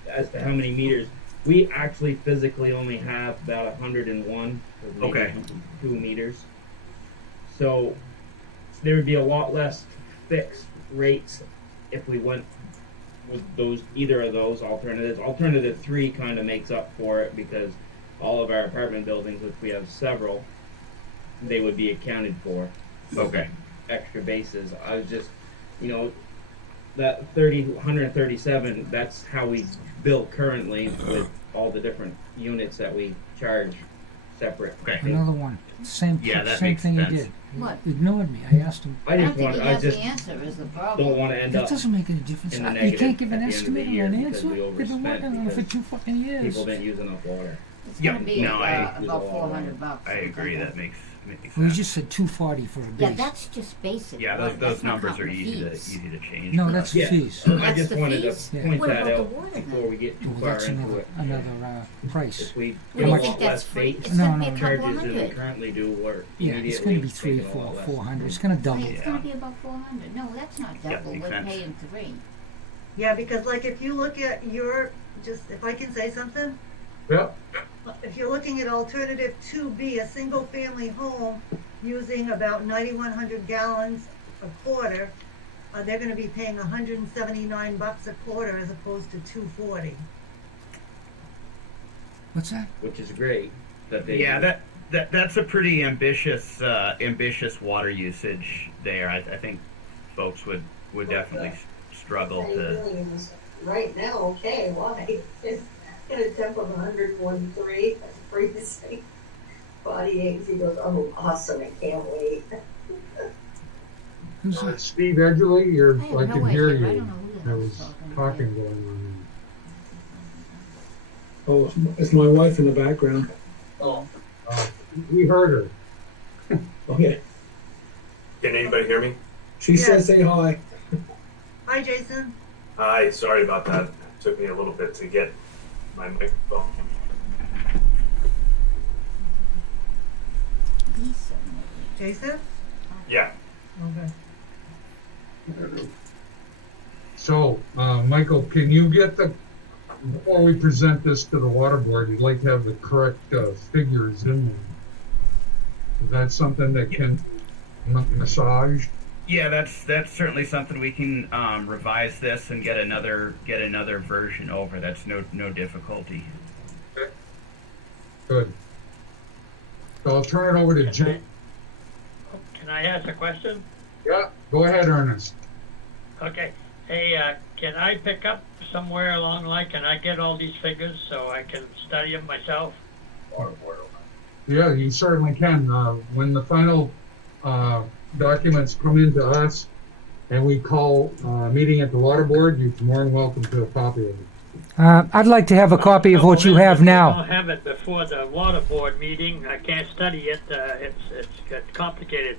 as to how many meters. We actually physically only have about 101 or maybe 2 meters. So there would be a lot less fixed rates if we went with either of those alternatives. Alternative 3 kind of makes up for it because all of our apartment buildings, which we have several, they would be accounted for. Okay. Extra bases. I was just, that 137, that's how we bill currently with all the different units that we charge separate. Okay. Another one. Same that same makes thing sense. he did. What? Ignored me. I asked him. I I don't just think want, he I has just the answer is the don't problem. want to end That up doesn't make any difference. in the You negative can't give an at the end of the estimate or year an because answer. we They've been overspent working on it for because 2 fucking years. people didn't use enough water. It's Yeah, gonna be no, I- about $400. I agree. That makes Well, you sense. just said 240 for a base. Yeah, that's just basic. Yeah, water. those That's not numbers are counting easy fees. to change. No, for that's us. the Yeah. fees. I That's just the wanted fees? to Yeah. point What that about the out water before then? we get too Well, far that's into another, it. price. If we What do get you a think lot that's less free? base It's gonna be a no. couple charges than we hundred. currently do, we're Yeah, it's immediately going to be 3, taking a 4, lot less. 400. It's going to double. Wait, it's Yeah. gonna be about 400. No, that's not Yeah, double. makes We're sense. paying 3. Yeah, because like if you look at if I can say something, Yep. if you're looking at alternative 2B, a single family home using about 9,100 gallons a quarter, they're gonna be paying $179 a quarter as opposed to 240. What's that? Which is great that they Yeah, that's a pretty ambitious water usage there. I think folks would definitely struggle to. Right now, okay, why? In a temp of 143, that's freezing. Body aches, he goes, oh, awesome, I can't wait. Who's that? Steve Edgerly, I have I no can idea. hear I you. don't know who the There hell's was talking. talking going on Oh, it's my wife in the background. Oh. there. We heard her. Okay. Can anybody hear me? She Yes. says say hi. Hi, Jason. Hi, sorry about that. It took me a little bit to get my microphone. Lisa, Jason? Yeah. Okay. So, Michael, can you get before we present this to the water board, you'd like to have the correct figures in there. Is that something that can be massaged? Yeah, that's certainly something we can revise this and get another version over. That's no difficulty. Okay. Good. So I'll turn it over to Jim. Can I ask a question? Yeah, go ahead, Ernest. Okay. Hey, can I pick up somewhere along the line? Can I get all these figures so I can study them myself? Yeah, you certainly can. When the final documents come into us and we call a meeting at the water board, you're more than welcome to a copy of it. I'd like to have a copy of what you have I now. don't have it before the water board meeting. I can't study it. It's complicated.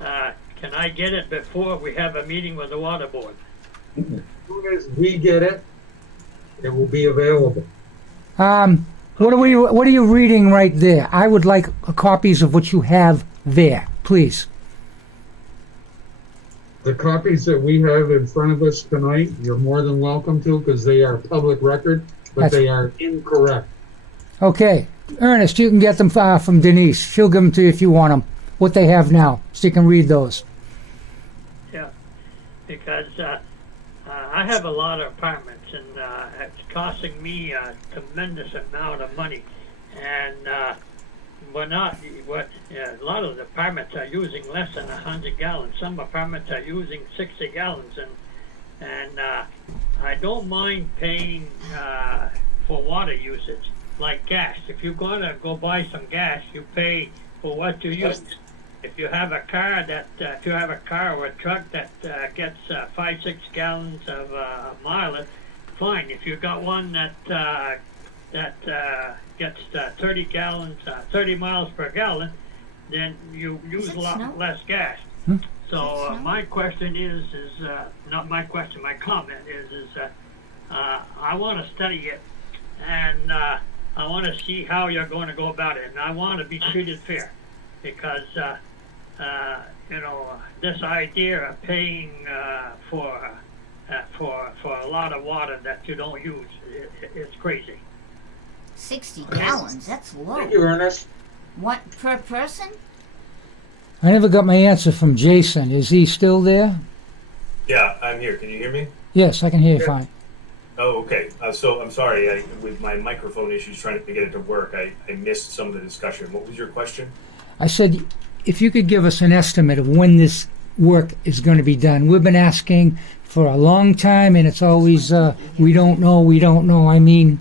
Can I get it before we have a meeting with the water board? As soon as we get it, it will be available. What are you reading right there? I would like copies of what you have there, please. The copies that we have in front of us tonight, you're more than welcome to because they are public record, but they are incorrect. Okay, Ernest, you can get them from Denise. She'll give them to you if you want them. What they have now, so you can read those. Yeah, because I have a lot of apartments, and it's costing me a tremendous amount of money. And a lot of the apartments are using less than 100 gallons. Some apartments are using 60 gallons, and I don't mind paying for water usage, like gas. If you're gonna go buy some gas, you pay for what you use. If you have a car or a truck that gets 5-6 gallons of mileage, fine. If you got one that gets 30 gallons, 30 miles per gallon, then you use a lot less gas. So my question is not my question. My comment is I want to study it, and I want to see how you're going to go about it, and I want to be treated fair, because this idea of paying for a lot of water that you don't use, it's crazy. 60 gallons, that's low. Thank you, Ernest. What, per person? I never got my answer from Jason. Is he still there? Yeah, I'm here. Can you hear me? Yes, I can hear you fine. Oh, okay. So I'm sorry. With my microphone issues trying to get it to work, I missed some of the discussion. What was your question? I said, if you could give us an estimate of when this work is going to be done. We've been asking for a long time, and it's always, we don't know, we don't know. I mean,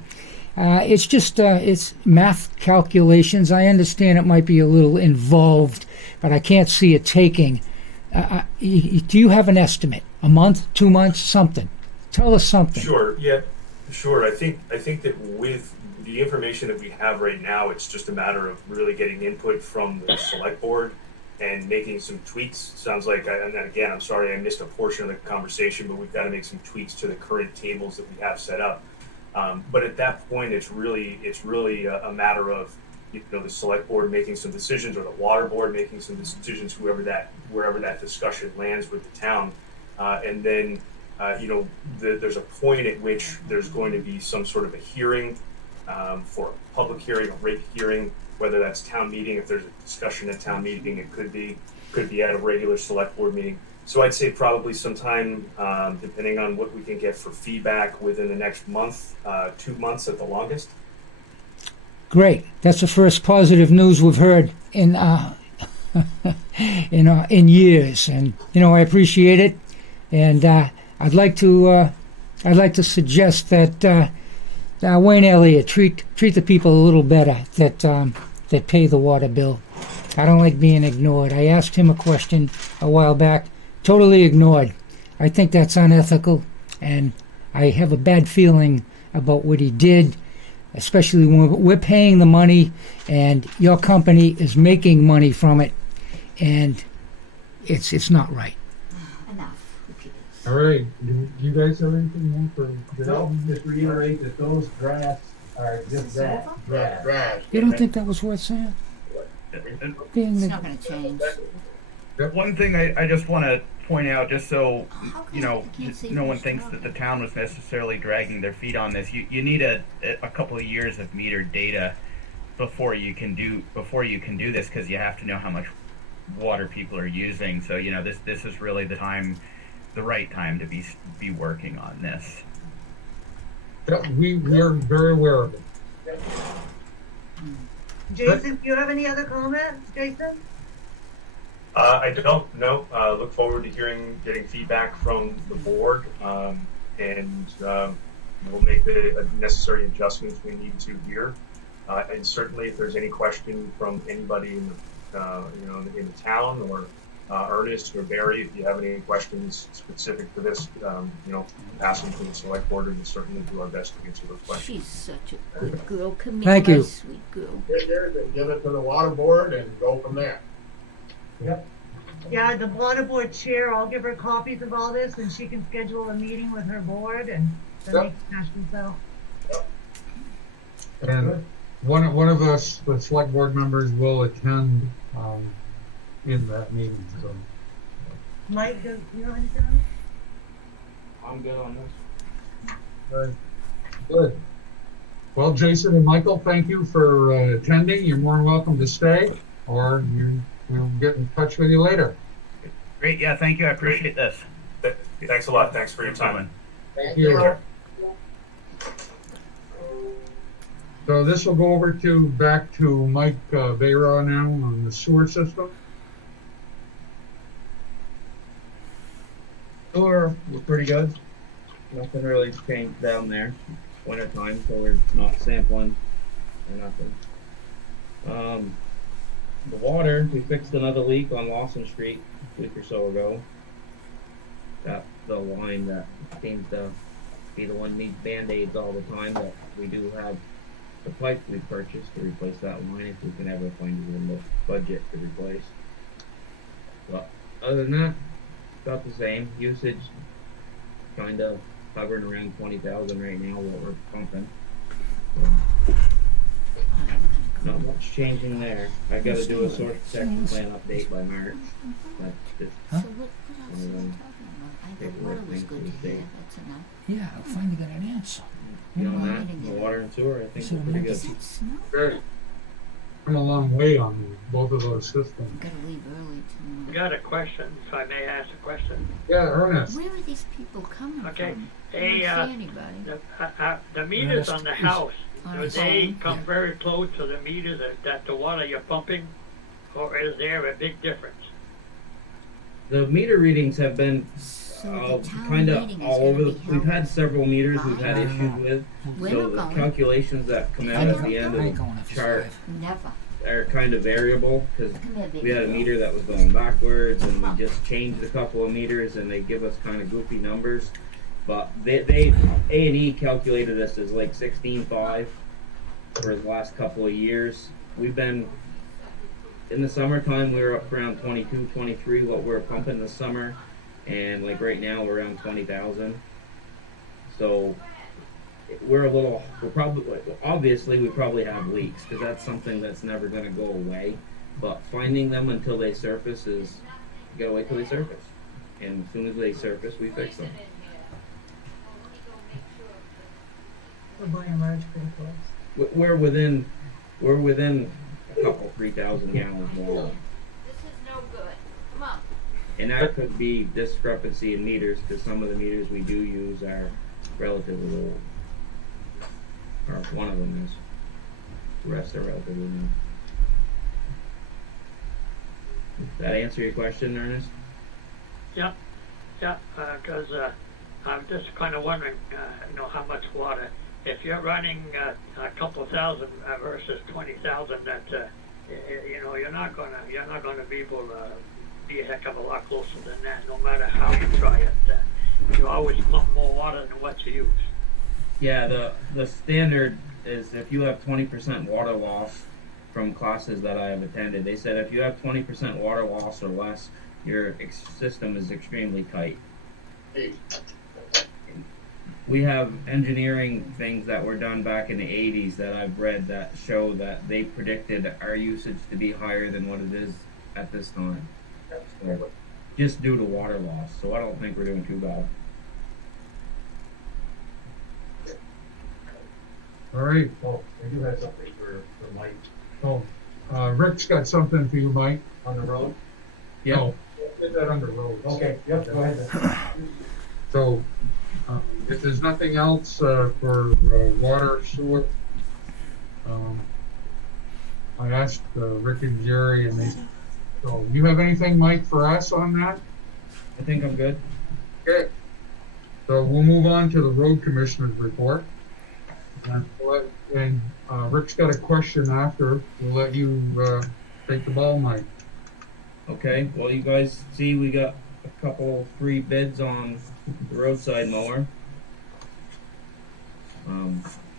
it's just, it's math calculations. I understand it might be a little involved, but I can't see it taking. Do you have an estimate? A month, 2 months, something? Tell us something. Sure. Yeah. Sure. I think that with the information that we have right now, it's just a matter of really getting input from the select board and making some tweaks. Sounds like, and again, I'm sorry I missed a portion of the conversation, but we've got to make some tweaks to the current tables that we have set up. But at that point, it's really a matter of the select board making some decisions, or the water board making some decisions, wherever that discussion lands with the town, and then. There's a point at which there's going to be some sort of a hearing for a public hearing, a rate hearing, whether that's town meeting. If there's a discussion at town meeting, it could be at a regular select board meeting. So I'd say probably sometime, depending on what we can get for feedback, within the next month, 2 months at the longest. Great. That's the first positive news we've heard in in years, and I appreciate it. And I'd like to suggest that Wayne Elliott treat the people a little better that pay the water bill. I don't like being ignored. I asked him a question a while back, totally ignored. I think that's unethical, and I have a bad feeling about what he did, especially when we're paying the money and your company is making money from it, and it's not right. All right, do you guys have anything more for Bill? Just reiterate that those drafts are just drafts. You don't think that was worth saying? It's not going to change. One thing I just want to point out, just so no one thinks that the town was necessarily dragging their feet on this. You need a couple of years of meter data before you can do this, because you have to know how much water people are using. So this is really the right time to be working on this. Yeah, we're very aware of it. Jason, do you have any other comments, Jason? I don't know. Look forward to getting feedback from the board, and we'll make the necessary adjustments we need to here. And certainly, if there's any question from anybody in the town, or Ernest or Barry, if you have any questions specific to this, pass them to the select board, and we'll certainly do our best to answer those questions. She's such a good girl. Camille, Thank you. Sweet girl. Give it to the water board and go from there. Yep. Yeah, the water board chair, I'll give her copies of all this, and she can schedule a meeting with her board, and then they can hash themselves. And one of us, the select board members, will attend in that meeting. So Mike, do you know anything on it? I'm good on this. good. Well, Jason and Michael, thank you for attending. You're more than welcome to stay, or we'll get in touch with you later. Great, yeah, thank you. I appreciate this. Thanks a lot. Thanks for your time. Thank you. So this will go over back to Mike Bayra now on the sewer system. We're pretty good. Nothing really changed down there. Winter time, so we're not sampling or nothing. The water, we fixed another leak on Lawson Street a week or so ago. Got the line that seems to be the one needs band-aids all the time, but we do have the pipe we purchased to replace that line if we can ever find it in the budget to replace. But other than that, about the same. Usage kind of hovering around 20,000 right now what we're pumping. So, not much changing there. I got to do a source protection plan update by March. That's just So what else are we talking about? The water was good to hear. That's enough. Yeah, I finally got an answer. on that. The water and sewer, I think we're pretty good. Good. come a long way on both of those systems. Gotta leave early I tomorrow. got a question, if I may ask a question. Yeah, Ernest. Where are these people coming Okay, from? I hey, don't see anybody. the meters on the house, On do a they phone? come very close to the meters that the water you're pumping, or is there a big difference? The meter readings have been So the town kind of meeting is all gonna over. be We've held had several meters we've had five? issues with. We're So not the going. calculations that come out I at the end of the chart Never. are kind of variable because Come here, big we had a girl. meter that was going backwards and we just changed a couple of meters and they give us kind of goofy numbers. But they A&E calculated us as like 16.5 for the last couple of years. We've been in the summertime we were up around 22, 23 what we're pumping this summer, and like right now we're around 20,000. So we're probably obviously we probably have leaks because that's something that's never going to go away. But finding them until they surface is you gotta wait till they surface, and as soon as they surface, we fix them. We're by and large pretty close. We're within a couple 3,000 gallons more. This is no good. Come on. And that could be discrepancy in meters because some of the meters we do use are relatively old. Or one of them is. The rest are relatively new. Does that answer your question, Ernest? Yeah, because I'm just kind of wondering, how much water. If you're running a couple thousand versus 20,000, that you're not gonna be able to be a heck of a lot closer than that. No matter how you try it, you always pump more water than what you use. Yeah, the standard is if you have 20% water loss from classes that I have attended, they said if you have 20% water loss or less, your system is extremely tight. We have engineering things that were done back in the 80s that I've read that show that they predicted our usage to be higher than what it is at this time. So, just due to water loss. So I don't think we're doing too bad. All right. Oh, I do have something for Mike Oh, Rick's got something for you, Mike. on the road. Yeah. No, get that under road. Okay, yep, go ahead then. So, if there's nothing else for water, sewer, I asked Rick and Jerry, and they. So, you have anything, Mike, for us on that? I think I'm good. Okay. So we'll move on to the road commissioner's report. And Rick's got a question after. We'll let you take the ball, Mike. Okay, well, you guys see we got a couple free bids on the roadside mower.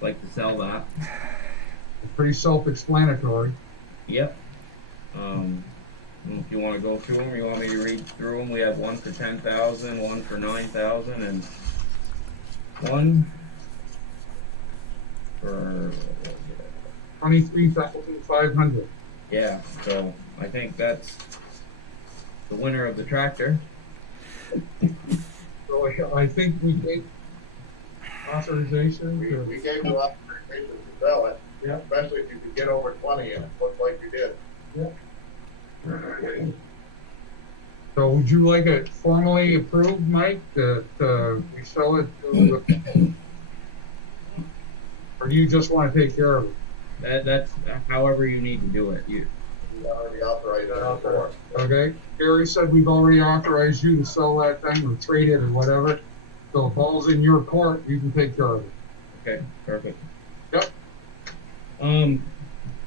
Like to sell that. Pretty self-explanatory. Yep. If you want to go through them, or you want me to read through them, we have one for 10,000, one for 9,000, and one for 23,500. Yeah. So I think that's the winner of the tractor. So I think we gave authorization. We gave you authorization to sell it. Yeah. Especially if you could get over 20, and it looked like you did. Yeah. So would you like it formally approved, Mike, that we sell it to, or do you just want to take care of it? That's however you need to do it. We already authorized that before. Okay, Gary said we've already authorized you to sell that thing or trade it or whatever. So if all's in your court, you can take care of it. Okay, perfect. Yep.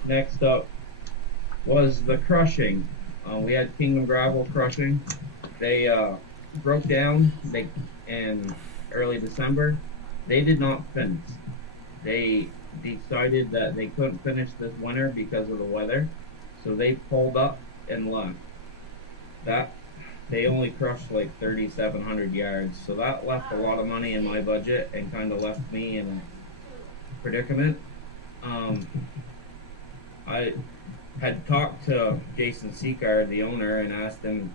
Next up was the crushing. We had Kingdom Gravel crushing. They broke down in early December. They did not finish. They decided that they couldn't finish this winter because of the weather, so they pulled up and left. They only crushed like 3,700 yards, so that left a lot of money in my budget and kind of left me in a predicament. I had talked to Jason Seacard, the owner, and asked him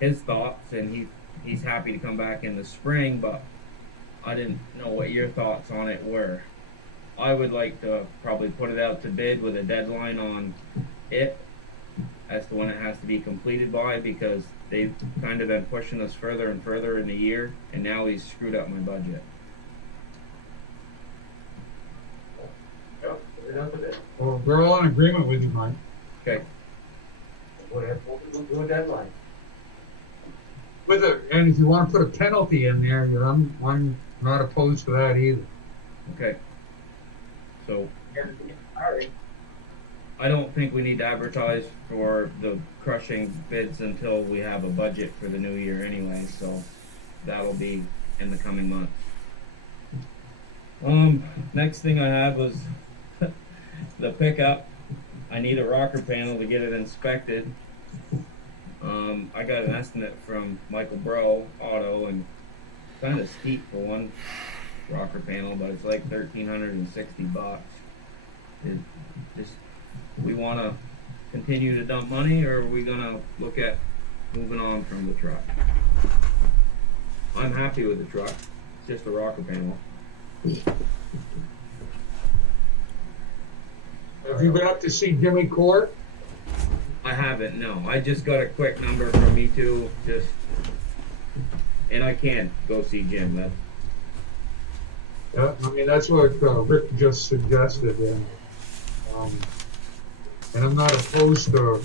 his thoughts, and he's happy to come back in the spring, but I didn't know what your thoughts on it were. I would like to probably put it out to bid with a deadline on it as to when it has to be completed by, because they've kind of been pushing us further and further in the year, and now he's screwed up my budget. Yep, put it out to bid. Well, we're all in agreement with you, Mike. Okay. We'll do a deadline. With a, and if you want to put a penalty in there, I'm not opposed to that either. Okay. So, Alright. I don't think we need to advertise for the crushing bids until we have a budget for the new year anyway, so that'll be in the coming months. Next thing I had was the pickup. I need a rocker panel to get it inspected. I got an estimate from Michael Bro Auto, and kind of steep for one rocker panel, but it's like $1,360. It just, we want to continue to dump money, or are we gonna look at moving on from the truck? I'm happy with the truck. It's just a rocker panel. Have you been up to see Jimmy Court? I haven't, no. I just got a quick number from Me2, and I can go see Jim. Yeah, I mean, that's what Rick just suggested, and I'm not opposed to,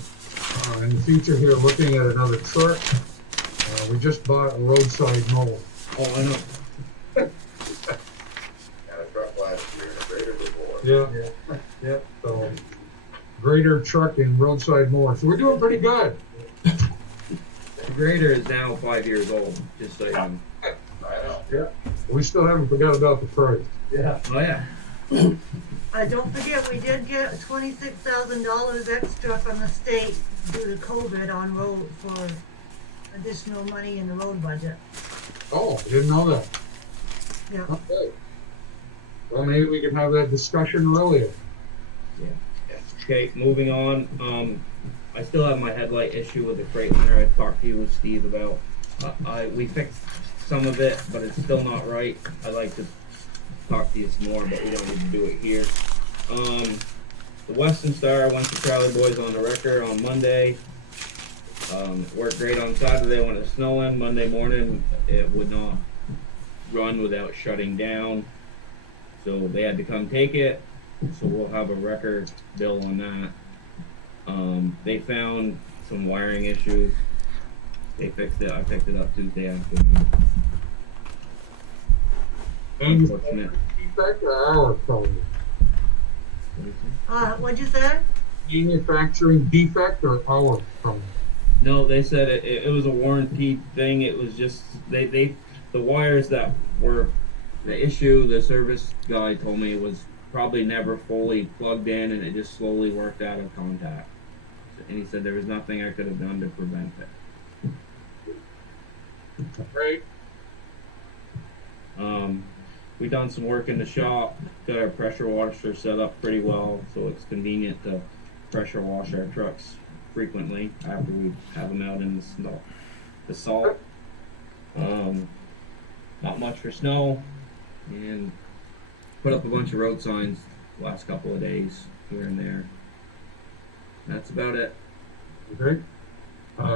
in the future here, looking at another truck. We just bought a roadside mower. Oh, I know. And a truck last year and a grader before. Yeah. So, grader, truck, and roadside mower. So we're doing pretty good. The grader is now 5 years old, just so you know. I know. Yeah. We still haven't forgot about the price. Yeah. Oh, yeah. Don't forget, we did get $26,000 extra from the state due to COVID on road for additional money in the road budget. Oh, I didn't know that. Yeah. Okay. Well, maybe we can have that discussion earlier. Yeah. Okay, moving on. I still have my headlight issue with the Freightliner I talked to you with Steve about. We fixed some of it, but it's still not right. I'd like to talk to you some more, but we don't need to do it here. The Western Star, I went to Charlie Boys on the Wrecker on Monday. Worked great on Saturday when it was snowing. Monday morning, it would not run without shutting down. So they had to come take it. So we'll have a Wrecker bill on that. They found some wiring issues. They fixed it. I picked it up Tuesday afternoon. Unfortunate. Defect or our problem? What'd you say? Manufacturing defect or our problem? No, they said it was a warranty thing. It was just the wires that were the issue. The service guy told me was probably never fully plugged in, and it just slowly worked out of contact. And he said there was nothing I could have done to prevent it. Right. We done some work in the shop. Got our pressure washer set up pretty well, so it's convenient to pressure wash our trucks frequently after we have them out in the snow, the salt. Not much for snow, and put up a bunch of road signs the last couple of days here and there. That's about it. Okay.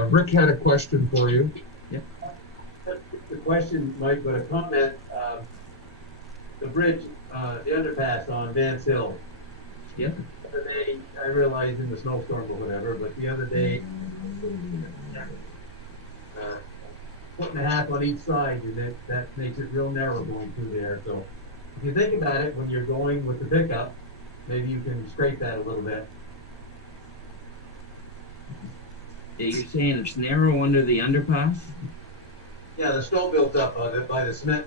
Rick had a question for you. Yep. The question, Mike, but a comment. The bridge, the underpass on Vance Hill. Yep. The other day, I realized in the snowstorm or whatever, but the other day, foot and a half on each side, and that makes it real narrow going through there. So if you think about it, when you're going with the pickup, maybe you can scrape that a little bit. You're saying it's narrow under the underpass? Yeah, the snow built up by the cement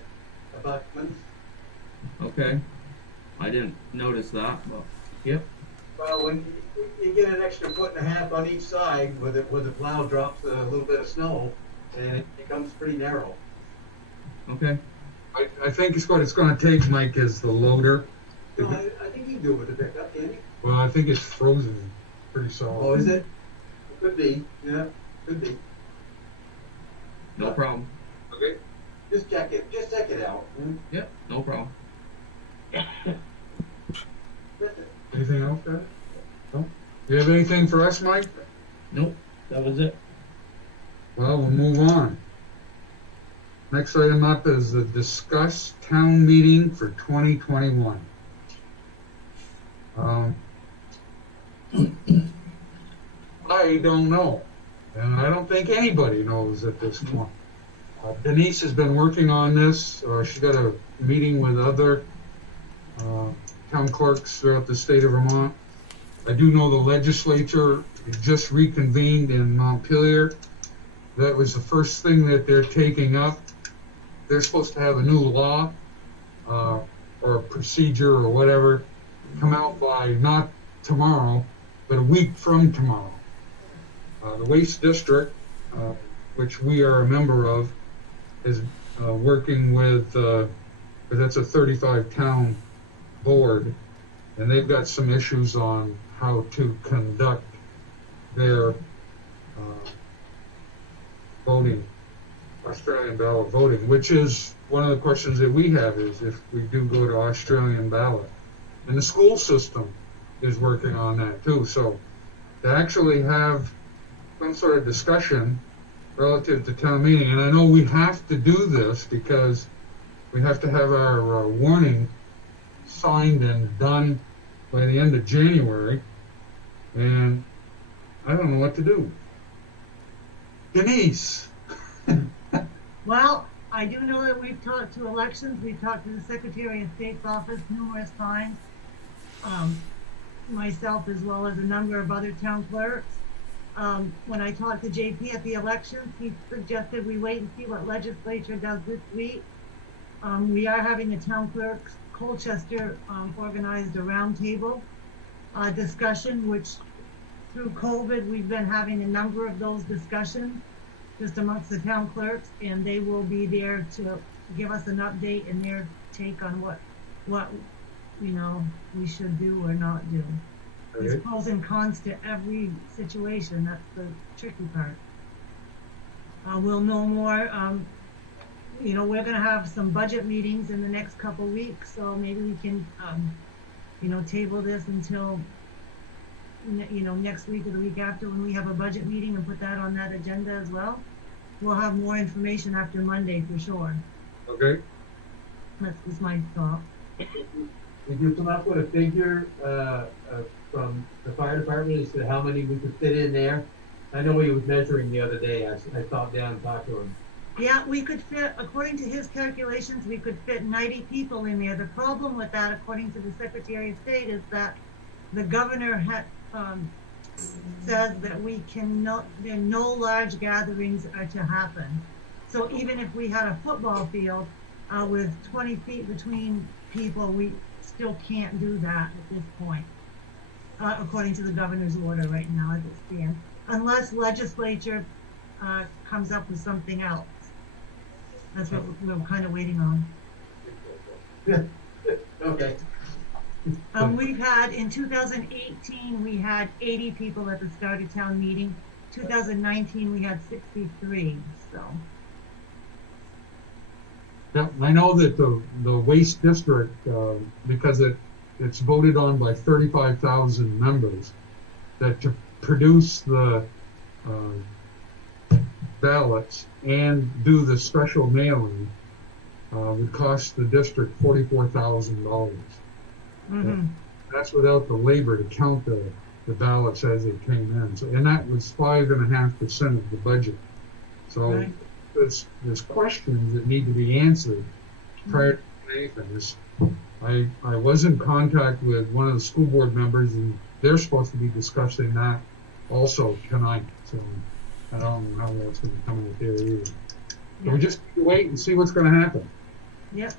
abutments. Okay. I didn't notice that, but yep. Well, when you get an extra foot and a half on each side, where the plow drops a little bit of snow, and it becomes pretty narrow. Okay. I think what it's going to take, Mike, is the loader. No, I think you can do it with the pickup, can you? Well, I think it's frozen pretty solid. Oh, is it? Could be. Yeah, could be. No problem. Okay. Just check it. Just check it out. Yep. No problem. Anything else, guys? No? You have anything for us, Mike? Nope, that was it. Well, we'll move on. Next item up is the discuss town meeting for 2021. I don't know, and I don't think anybody knows at this point. Denise has been working on this. She's got a meeting with other town clerks throughout the state of Vermont. I do know the legislature just reconvened in Montpelier. That was the first thing that they're taking up. They're supposed to have a new law or procedure or whatever come out by not tomorrow, but a week from tomorrow. The Waste District, which we are a member of, is working with, that's a 35 town board, and they've got some issues on how to conduct their voting, Australian ballot voting, which is one of the questions that we have is if we do go to Australian ballot. And the school system is working on that too. So to actually have some sort of discussion relative to town meeting, and I know we have to do this because we have to have our warning signed and done by the end of January, and I don't know what to do. Denise. Well, I do know that we've talked to elections, we've talked to the Secretary of State's office numerous times, myself as well as a number of other town clerks. When I talked to JP at the elections, he suggested we wait and see what legislature does this week. We are having a town clerks, Colchester organized a roundtable discussion, which through COVID, we've been having a number of those discussions just amongst the town clerks, and they will be there to give us an update and their take on what you know we should do or not do. Okay. There's pros and cons to every situation. That's the tricky part. We'll know more. You know, we're going to have some budget meetings in the next couple weeks, so maybe we can, you know, table this until, you know, next week or the week after when we have a budget meeting and put that on that agenda as well. We'll have more information after Monday for sure. Okay. That's my thought. Did you come up with a figure from the fire department as to how many we could fit in there? I know he was measuring the other day. I stopped down and talked to him. Yeah, we could fit, according to his calculations, we could fit 90 people in there. The problem with that, according to the Secretary of State, is that the governor says that we cannot, no large gatherings are to happen. So even if we had a football field with 20 feet between people, we still can't do that at this point, according to the governor's order right now as it stands, unless legislature comes up with something else. That's what we're kind of waiting on. Okay. We've had, in 2018, we had 80 people at the start of town meeting. 2019, we had 63, so. Yeah, I know that the Waste District, because it's voted on by 35,000 members, that to produce the ballots and do the special mailing would cost the district $44,000. Mm-hmm. That's without the labor to count the ballots as they came in. So, and that was 5.5% of the budget. So right. There's questions that need to be answered prior to anything. I was in contact with one of the school board members, and they're supposed to be discussing that also tonight. So I don't know how that's going to come out there either. So we just need to wait and see what's going to happen. Yep.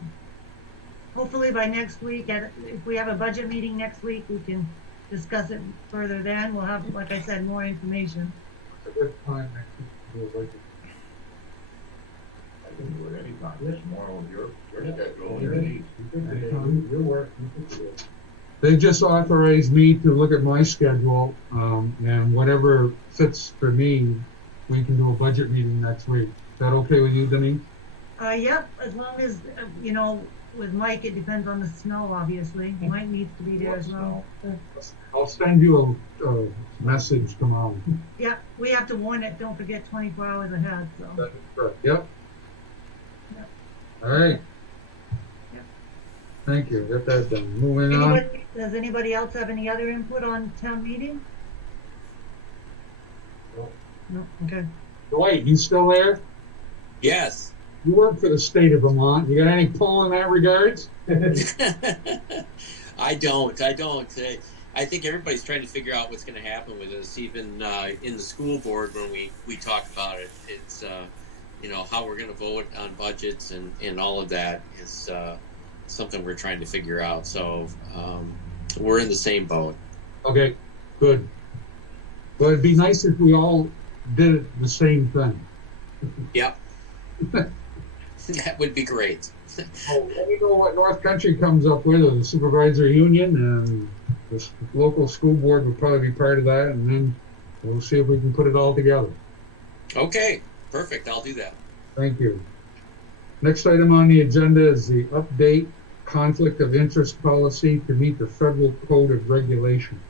Hopefully by next week, if we have a budget meeting next week, we can discuss it further then. We'll have, like I said, more information. What's a good time next week to do a budget? I can do it anytime. Yes, tomorrow with your schedule. Your work. They just authorized me to look at my schedule, and whatever fits for me, we can do a budget meeting next week. Is that okay with you, Denise? Yep, as long as, you know, with Mike, it depends on the snow, obviously. Mike needs to be there as well. I'll send you a message tomorrow. Yeah, we have to warn it, don't forget 24 hours ahead, so. That's correct. Yep. Yep. All right. Yep. Thank you. Get that done. Moving on. Does anybody else have any other input on town meeting? No, okay. Dwight, you still there? Yes. You work for the state of Vermont. You got any pull in that regards? I don't. I think everybody's trying to figure out what's going to happen with this. Even in the school board, when we talk about it, it's how we're going to vote on budgets and all of that is something we're trying to figure out. So we're in the same boat. Okay, good. Well, it'd be nice if we all did the same thing. Yep. That would be great. Let me know what North Country comes up with, or the supervisor union, and the local school board would probably be part of that, and then we'll see if we can put it all together. Okay, perfect. I'll do that. Thank you. Next item on the agenda is the update conflict of interest policy to meet the federal code of regulations.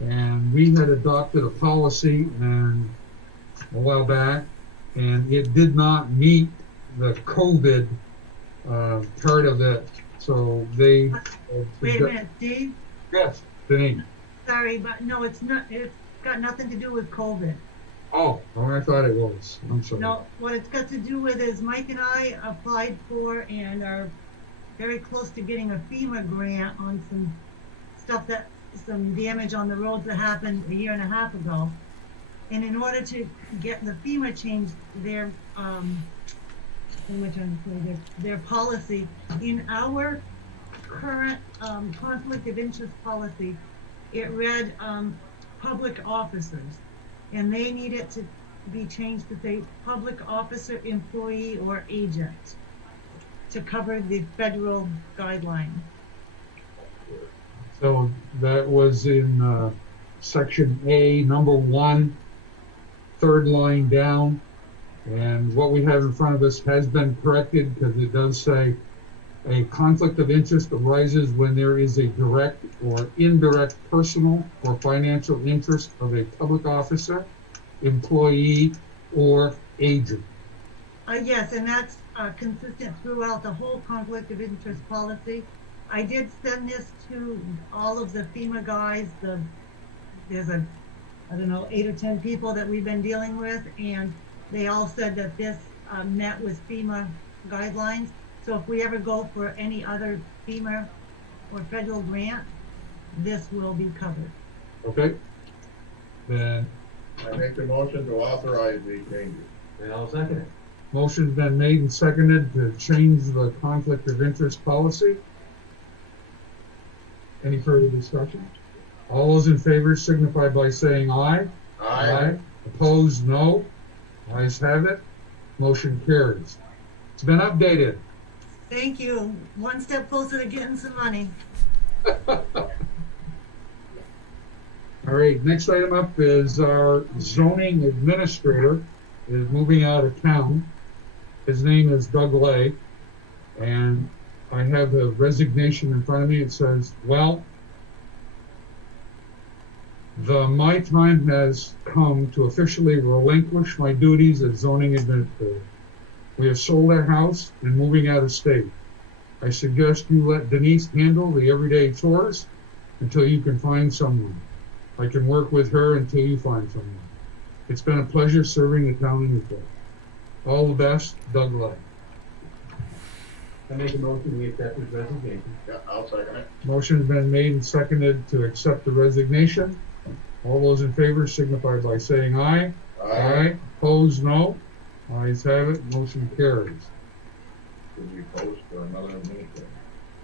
And we had adopted a policy a while back, and it did not meet the COVID part of it. So they... Wait a minute, Steve? Yes, Denise. Sorry, but no, it's not. It's got nothing to do with COVID. Oh, I thought it was. I'm sorry. No, what it's got to do with is Mike and I applied for and are very close to getting a FEMA grant on some stuff some damage on the roads that happened a year and a half ago. And in order to get the FEMA changed their policy in our current conflict of interest policy, it read public officers, and they need it to be changed to say public officer, employee, or agent to cover the federal guideline. So that was in section A, number 1, third line down. And what we have in front of us has been corrected, because it does say a conflict of interest arises when there is a direct or indirect personal or financial interest of a public officer, employee, or agent. Yes, and that's consistent throughout the whole conflict of interest policy. I did send this to all of the FEMA guys. There's I don't know, 8 or 10 people that we've been dealing with, and they all said that this met with FEMA guidelines. So if we ever go for any other FEMA or federal grant, this will be covered. Okay. Then I make the motion to authorize these changes. And I'll second it. motion's been made and seconded to change the conflict of interest policy. Any further discussion? All those in favor signify by saying aye. Aye. Opposed, no. Ayes have it. Motion carries. It's been updated. Thank you. One step closer to getting some money. All right, next item up is our zoning administrator is moving out of town. His name is Doug Lay, and I have the resignation in front of me. It says, well, my time has come to officially relinquish my duties as zoning administrator. We have sold our house and moving out of state. I suggest you let Denise handle the everyday chores until you can find someone. I can work with her until you find someone. It's been a pleasure serving the town in Newport. All the best, Doug Lay. I make a motion we accept his resignation. Yeah, I'll second it. Motion's been made and seconded to accept the resignation. All those in favor signify by saying aye. Aye. Opposed, no. Ayes have it. Motion carries. Should we post for another meeting?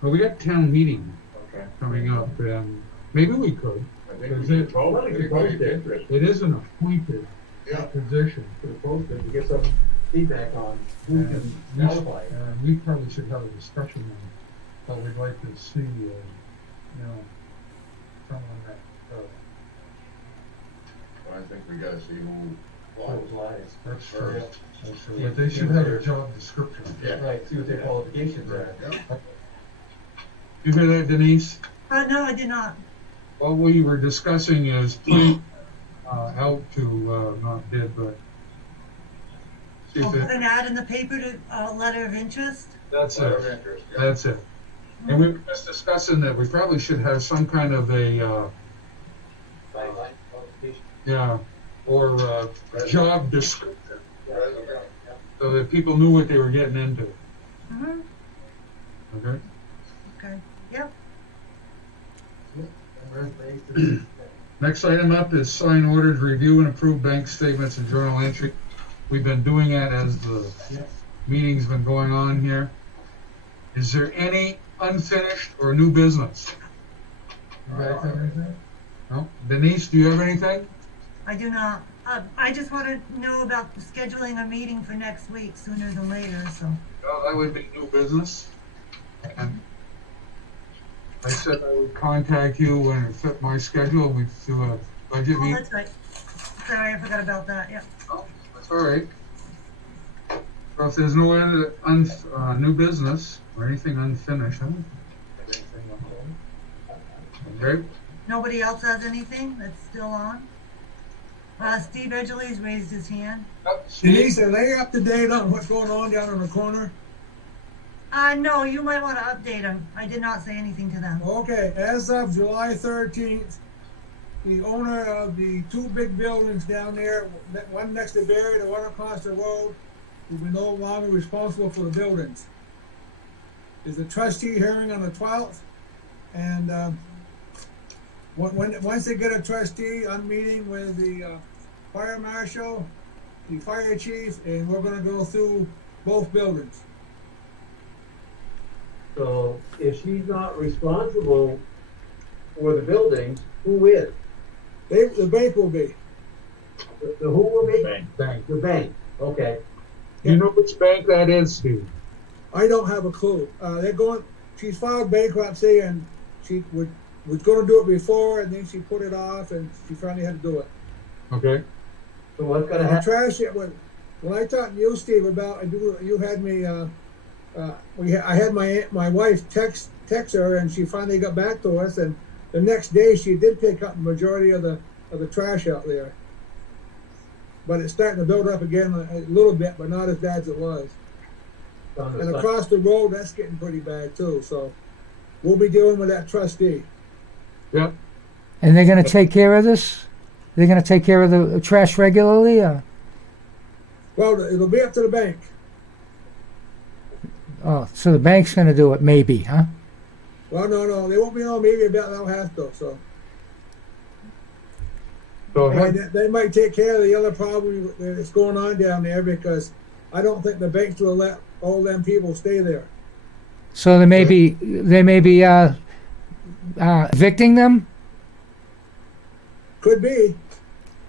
Well, we got town meeting Okay. coming up, and maybe we could. I think we Is should it- post. Anybody's interested. It is an appointed Yeah. position. To the post it to get some feedback on who And can we should- qualify. we probably should have a discussion on what we'd like to see, someone that, I think we gotta see who That's true. But they should have a job description. Right, see what their qualifications are. You hear that, Denise? No, I did not. What we were discussing is putting out to, not bid, but see I'll if put it, an ad in the paper to, letter of interest. that's Letter of it. interest, yeah. That's it. And we were just discussing that we probably should have some kind of a, Guideline, qualification. yeah, or job description, Resume. so that people knew what they were getting into. Mm-hmm. Okay? Okay, yep. Next item up is sign orders, review and approve bank statements and journal entry. We've been doing that as the meeting's been going on here. Is there any unfinished or new business? You guys have anything? No? Denise, do you have anything? I do not. I just want to know about scheduling a meeting for next week sooner than later, so. Well, that would be new business. And I said I would contact you when it fit my schedule. We'd do a budget Oh, meeting. that's right. Sorry, I forgot about that, yep. Oh, that's all right. So if there's no other new business or anything unfinished, huh? Okay. Nobody else has anything that's still on? Steve Edgley's raised his hand. Denise, are they up to date on what's going on down in the corner? No, you might want to update them. I did not say anything to them. Okay, as of July 13th, the owner of the two big buildings down there, one next to Barry, the one across the road, will be no longer responsible for the buildings. There's a trustee hearing on the 12th, and once they get a trustee, I'm meeting with the fire marshal, the fire chief, and we're gonna go through both buildings. So if she's not responsible for the buildings, who is? The bank will be. The who will be? Bank. The bank, okay. You know which bank that is, Steve? I don't have a clue. She's filed bankruptcy, and she was gonna do it before, and then she put it off, and she finally had to do it. Okay. So what's gonna The happen? trash, when I talked to you, Steve, about, you had me, I had my wife text her, and she finally got back to us, and the next day she did pick up the majority of the trash out there. But it's starting to build up again a little bit, but not as bad as it was. And across the road, that's getting pretty bad too, so we'll be dealing with that trustee. Yep. And they're going to take care of this? They're going to take care of the trash regularly? Or? Well, it'll be up to the bank. Oh, so the bank's going to do it, maybe, huh? Well, no, they won't be on maybe about they'll have to, so. So They might take care of the other problem that's going on down there, because I don't think the banks will let all them people stay there. So they may be evicting them? Could be.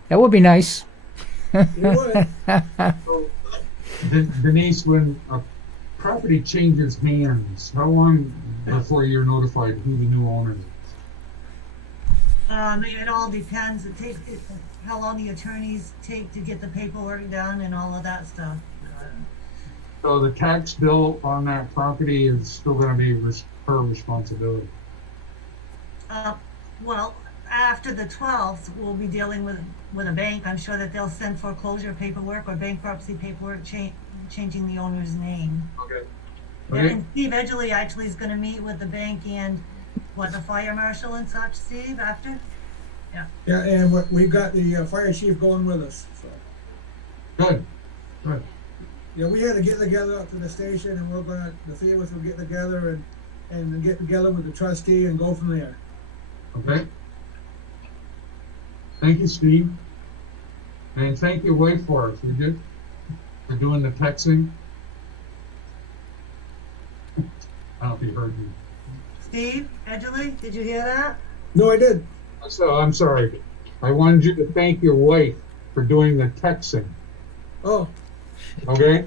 That would be nice. It would. Denise, when a property changes hands, how long before you're notified who the new owner is? It all depends. How long the attorneys take to get the paperwork done and all of that stuff. So the tax bill on that property is still going to be her responsibility. Well, after the 12th, we'll be dealing with a bank. I'm sure that they'll send foreclosure paperwork or bankruptcy paperwork changing the owner's name. Okay. Yeah, and Steve Edgley actually is going to meet with the bank and the fire marshal and such, Steve, after? Yeah. Yeah, and we've got the fire chief going with us, so. Good. Good. Yeah, we had to get together up to the station, and the three of us will get together and get together with the trustee and go from there. Okay. Thank you, Steve. And thank your wife for us, would you? For doing the texting. I don't know if you heard me. Steve Edgley, did you hear that? No, I did. So I'm sorry. I wanted you to thank your wife for doing the texting. Oh. Okay?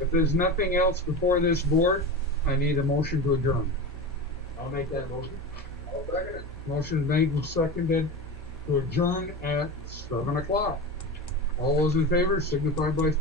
If there's nothing else before this board, I need a motion to adjourn. I'll make that motion. I'll second it. Motion made and seconded to adjourn at 7 o'clock. All those in favor signify by